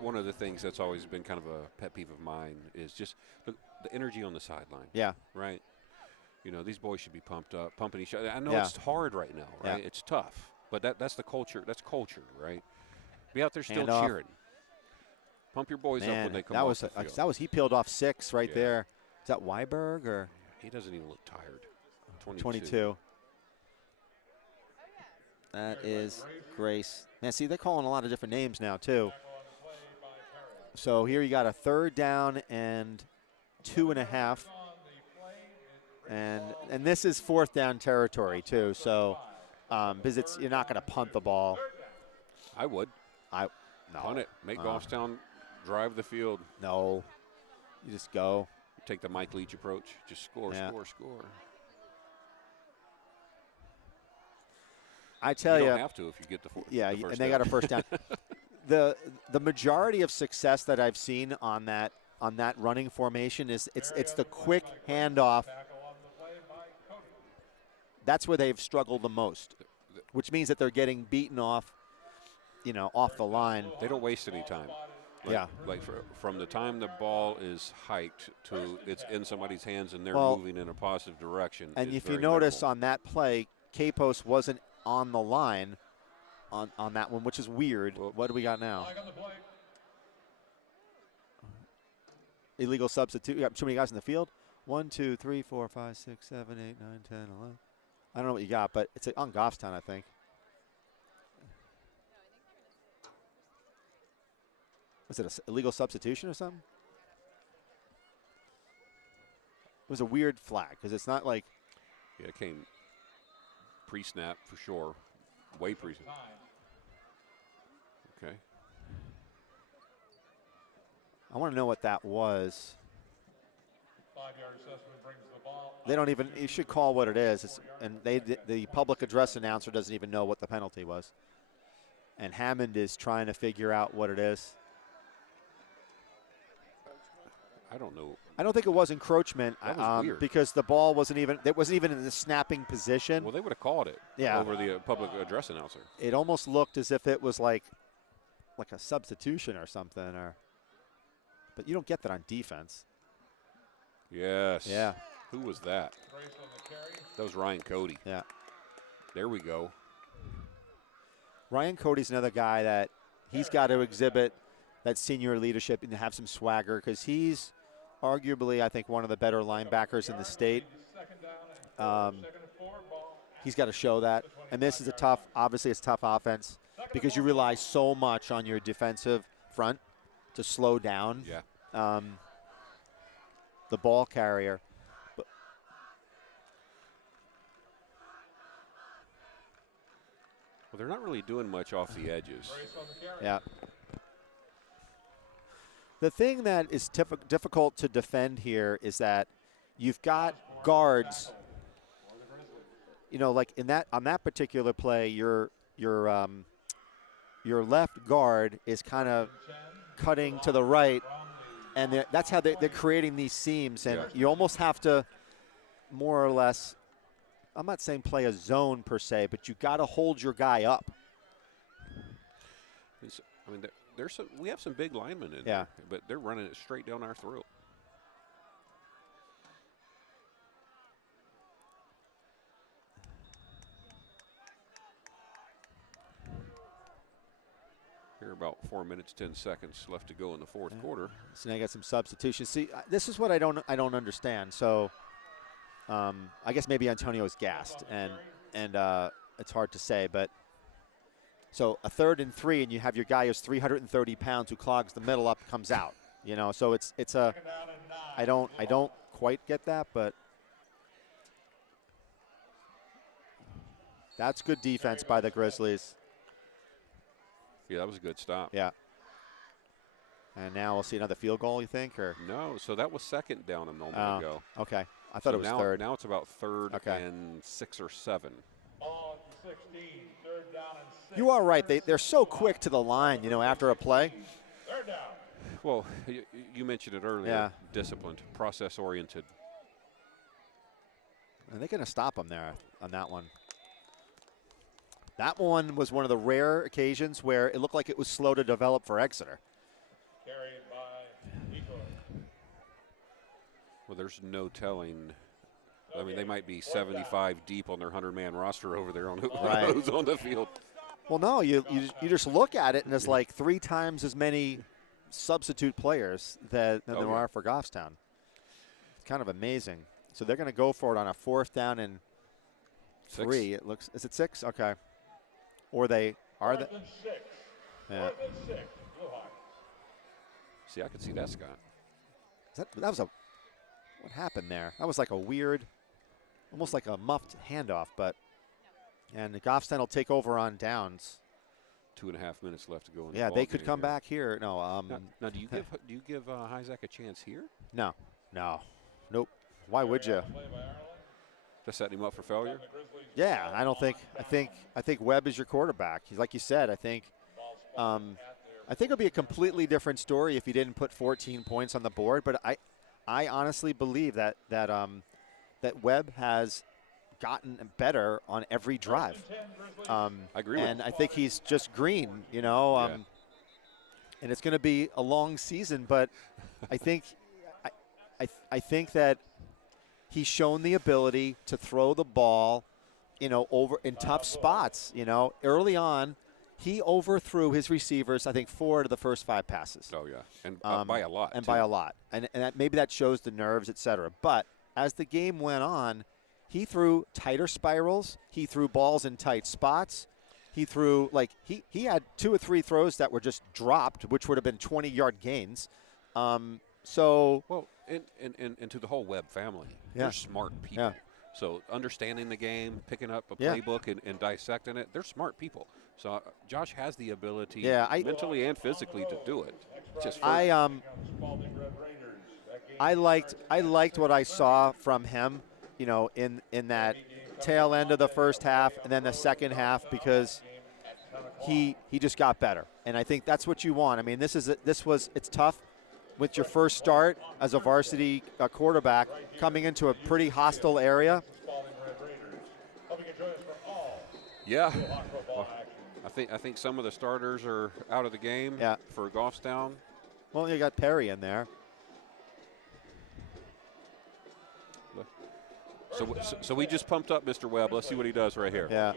One of the things that's always been kind of a pet peeve of mine is just the energy on the sideline. Yeah. Right. These boys should be pumped up, pumping each other. I know Yeah. it's hard right now, right? Yeah. It's tough, but that's the culture. That's culture, right? Be out there still Hand off. cheering. Pump your boys up when they come that off was the field. he peeled off 6 right Yeah. there. Is that Weiberg or He doesn't even look tired. 22? That is Grace. Man, see, they're calling a lot of different names now too. So here you got a 3rd down and 2.5. And this is 4th down territory too. So because you're not going to punt the ball. I would. No. Punt it. Make Goffstown drive the field. No. You just go. Take the Mike Leach approach. Just score, Yeah. score. I tell you you. don't have to if you get the first And they down. got a first down. The majority of success that I've seen on that running formation is it's the quick handoff. That's where they've struggled the most, which means that they're getting beaten off, off the line. They don't waste any time. From the time the ball is hiked to it's in somebody's hands and they're moving in a positive direction. And is if you very notice minimal. on that play, Capos wasn't on the line on that one, which is weird. What do we got now? Illegal substitute. You got too many guys in the field. 1, 2, 3, 4, 5, 6, 7, 8, 9, 10, 11. I don't know what you got, but it's on Goffstown, I think. Was it an illegal substitution or something? It was a weird flag because it's not like. Yeah, it came pre-snap for sure. Way pre-snap. Okay. I want to know what that was. 5-yard assessment brings the ball. They don't even. You should call what it is. And the public address announcer doesn't even know what the penalty was. And Hammond is trying to figure out what it is. I don't know. I don't think it was encroachment. That was weird. Because the ball wasn't even. It wasn't even in the snapping position. Well, they would have called it. Yeah. Over the public address announcer. It almost looked as if it was like a substitution or something. But you don't get that on defense. Yes. Yeah. Who was that? That was Ryan Cody. Yeah. There we go. Ryan Cody's another guy that he's got to exhibit that senior leadership and have some swagger because he's arguably, I think, one of the better linebackers in the state. He's got to show that. And this is obviously it's a tough offense because you rely so much on your defensive front to slow down the ball carrier. Well, they're not really doing much off the edges. Yeah. The thing that is difficult to defend here is that you've got guards. Like on that particular play, your left guard is kind of cutting to the right, and that's how they're creating these seams. And you almost have to more or less. I'm not saying play a zone per se, but you got to hold your guy up. We have some big linemen in there, but they're running it straight down our throat. Here about 4 minutes, 10 seconds left to go in the fourth quarter. So now you got some substitutions. See, this is what I don't understand. So I guess maybe Antonio's gassed, and it's hard to say, but so a 3rd and 3, and you have your guy who's 330 pounds who clogs the middle up, comes out. You know, so it's a I don't quite get that, but that's good defense by the Grizzlies. Yeah, that was a good stop. Yeah. And now we'll see another field goal, you think, or No, so that was 2nd down a moment ago. Okay, I thought So it was now, 3rd. Now it's about 3rd Okay. and 6 or 7. On 16, 3rd down and 6. You are right. They're so quick to the line, you know, after a play. 3rd down. Well, you mentioned it earlier. Yeah. Disciplined, process-oriented. Are they going to stop him there on that one? That one was one of the rare occasions where it looked like it was slow to develop for Exeter. Carried by Eco. Well, there's no telling. I mean, they might be 75 deep on their 100-man roster over there on Right. who's on the field. Well, no, you just look at it, and it's like 3 times as many substitute players than there are for Goffstown. It's kind of amazing. So they're going to go for it on a 4th down and 3. 6. It looks. Is it 6? Okay. Or they are the. 4th and 6. Yeah. 4th and 6. Blue Hawks. See, I could see that, Scott. That was a. What happened there? That was like a weird, almost like a muffed handoff, but. And Goffstown will take over on downs. 2.5 minutes left to go in the Yeah, ball they could game come here. back here. No. Now, do you give Isaac a chance here? No. Nope. Why would you? Play by Ireland. To set him up for failure? The Grizzlies. Yeah, I don't think. I think Webb is your quarterback. He's like you said. I think it'll be a completely different story if he didn't put 14 points on the board. But I honestly believe that Webb has gotten better on every drive. I agree with And you. I think he's just green, you know. Yeah. And it's going to be a long season, but I think I think that he's shown the ability to throw the ball, you know, over in tough spots. You know, early on, he overthrew his receivers, I think, 4 out of the first 5 passes. Oh, yeah. And by a lot. And too. by a lot. And maybe that shows the nerves, et cetera. But as the game went on, he threw tighter spirals. He threw balls in tight spots. He threw, like, he had 2 or 3 throws that were just dropped, which would have been 20-yard gains. Well, and to the whole Webb family, Yeah. they're smart people. Yeah. So understanding the game, picking up a Yeah. playbook and dissecting it, they're smart people. So Josh has the ability Yeah, mentally and physically to do it. Just for, I Spalding Red Raiders. That game I liked what I saw from him, you know, in that tail end of the first half and then the second half, because he just got better. And I think that's what you want. I mean, it's tough with your first start as a varsity quarterback coming into a pretty hostile area. Spalding Red Raiders. Hoping you join us for all yeah. Hawk football action. I think some of the starters are out of the game Yeah. for Goffstown. Well, you got Perry in there. So we just pumped up Mr. Webb. Let's see what he does right here. Yeah.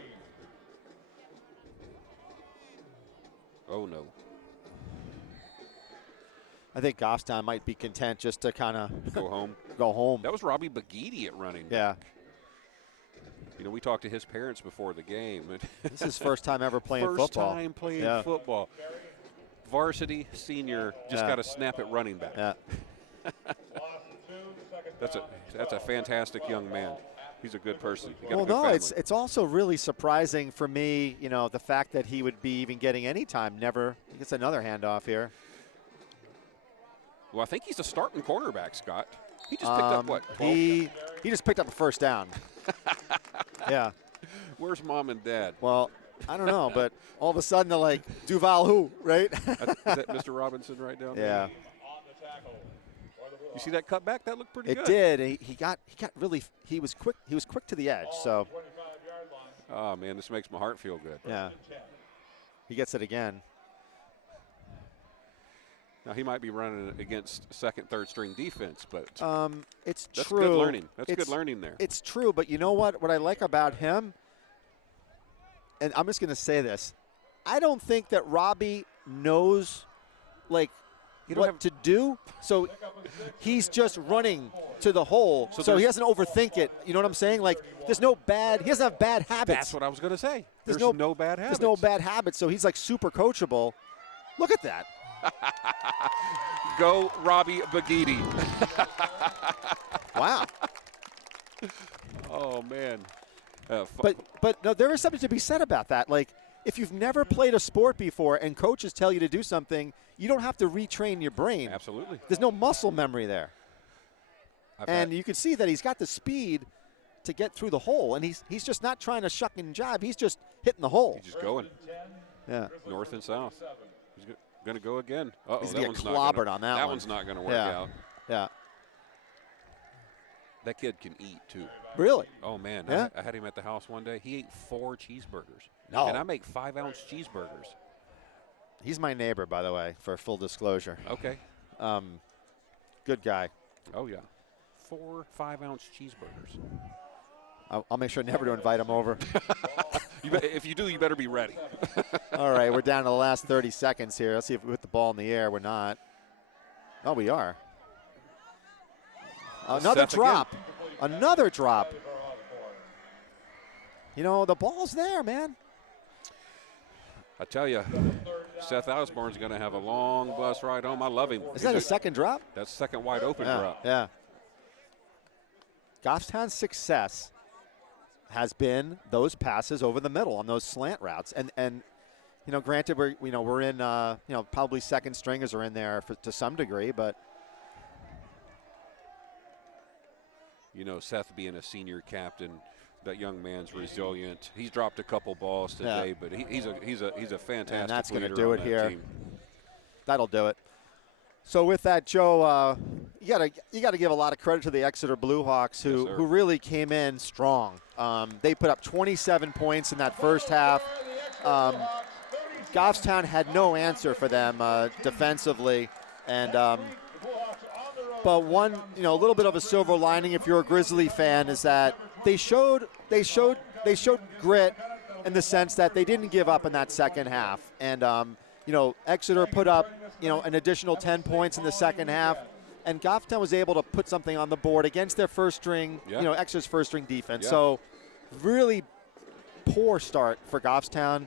Oh, no. I think Goffstown might be content just to kind of Go home. go home. That was Robbie Bagidi at running back. Yeah. You know, we talked to his parents before the game. This is his first time ever playing First football. time playing Yeah. football. Varsity senior just Yeah. got a snap at running back. Yeah. That's a fantastic young man. He's a good person. He got a Well, good no, family. it's also really surprising for me, you know, the fact that he would be even getting any time. Never. He gets another handoff here. Well, I think he's a starting cornerback, Scott. He just picked up what? 12? He just picked up a first down. Yeah. Where's mom and dad? Well, I don't know, but all of a sudden they're like, Duval who, right? Is that Mr. Robinson right down there? Yeah. on the tackle for the Blue You see that cutback? That looked pretty It good. did. He got really. He was quick. He was quick to the edge. So 25-yard line. Oh, man, this makes my heart feel good. yeah, he gets it again. Now, he might be running against second, third string defense, but It's that's true. good learning. That's It's- good learning there. It's true, but you know what? What I like about him, and I'm just going to say this, I don't think that Robbie knows, like, what to do. So he's just running to the hole. So he doesn't overthink it. You know what I'm saying? Like, he doesn't have bad habits. That's what I was going to say. There's no bad habits. There's no bad habits. So he's like super coachable. Look at that. Go Robbie Bagidi. Wow. Oh, man. But no, there is something to be said about that. Like, if you've never played a sport before and coaches tell you to do something, you don't have to retrain your brain. Absolutely. There's no muscle memory there. And you can see that he's got the speed to get through the hole, and he's just not trying to shuck and jive. He's just hitting the hole. He's just going. Yeah. North and south. He's going to go again. He's going to get clobbered on that one. That one's not going to work out. Yeah. That kid can eat, too. Really? Oh, man. Yeah? I had him at the house one day. He ate 4 cheeseburgers. No. And I make 5-ounce cheeseburgers. He's my neighbor, by the way, for full disclosure. Okay. Good guy. Oh, yeah. 4 5-ounce cheeseburgers. I'll make sure never to invite him over. If you do, you better be ready. All right, we're down to the last 30 seconds here. Let's see if we put the ball in the air. We're not. Oh, we are. Another drop. Another drop. You know, the ball's there, man. I tell you, Seth Osborne's going to have a long bus ride home. I love him. Is that a second drop? That's second wide open drop. Yeah. Goffstown's success has been those passes over the middle on those slant routes, and you know, granted we're in probably second stringers are in there to some degree, but you know, Seth being a senior captain, that young man's resilient. He's dropped a couple balls today, but he's a fantastic and that's leader going to do on it that here. team. That'll do it. So with that, Joe, you gotta give a lot of credit to the Exeter Blue Hawks who really came in strong. They put up 27 points in that first half. Goffstown had no answer for them defensively, and but one a little bit of a silver lining if you're a Grizzly fan is that they showed grit in the sense that they didn't give up in that second half, and Exeter put up an additional 10 points in the second half, and Goffstown was able to put something on the board against their first string, Exeter's first string defense. Yeah. So really poor start for Goffstown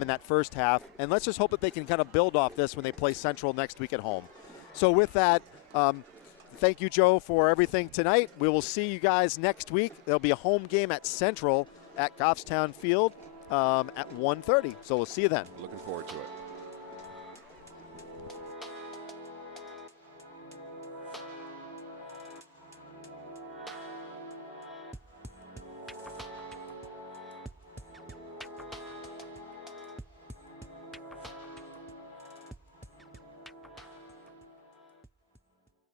in that first half, and let's just hope that they can kind of build off this when they play Central next week at home. So with that, thank you, Joe, for everything tonight. We will see you guys next week. There'll be a home game at Central at Goffstown Field at 1:30. So we'll see you then. Looking forward to it.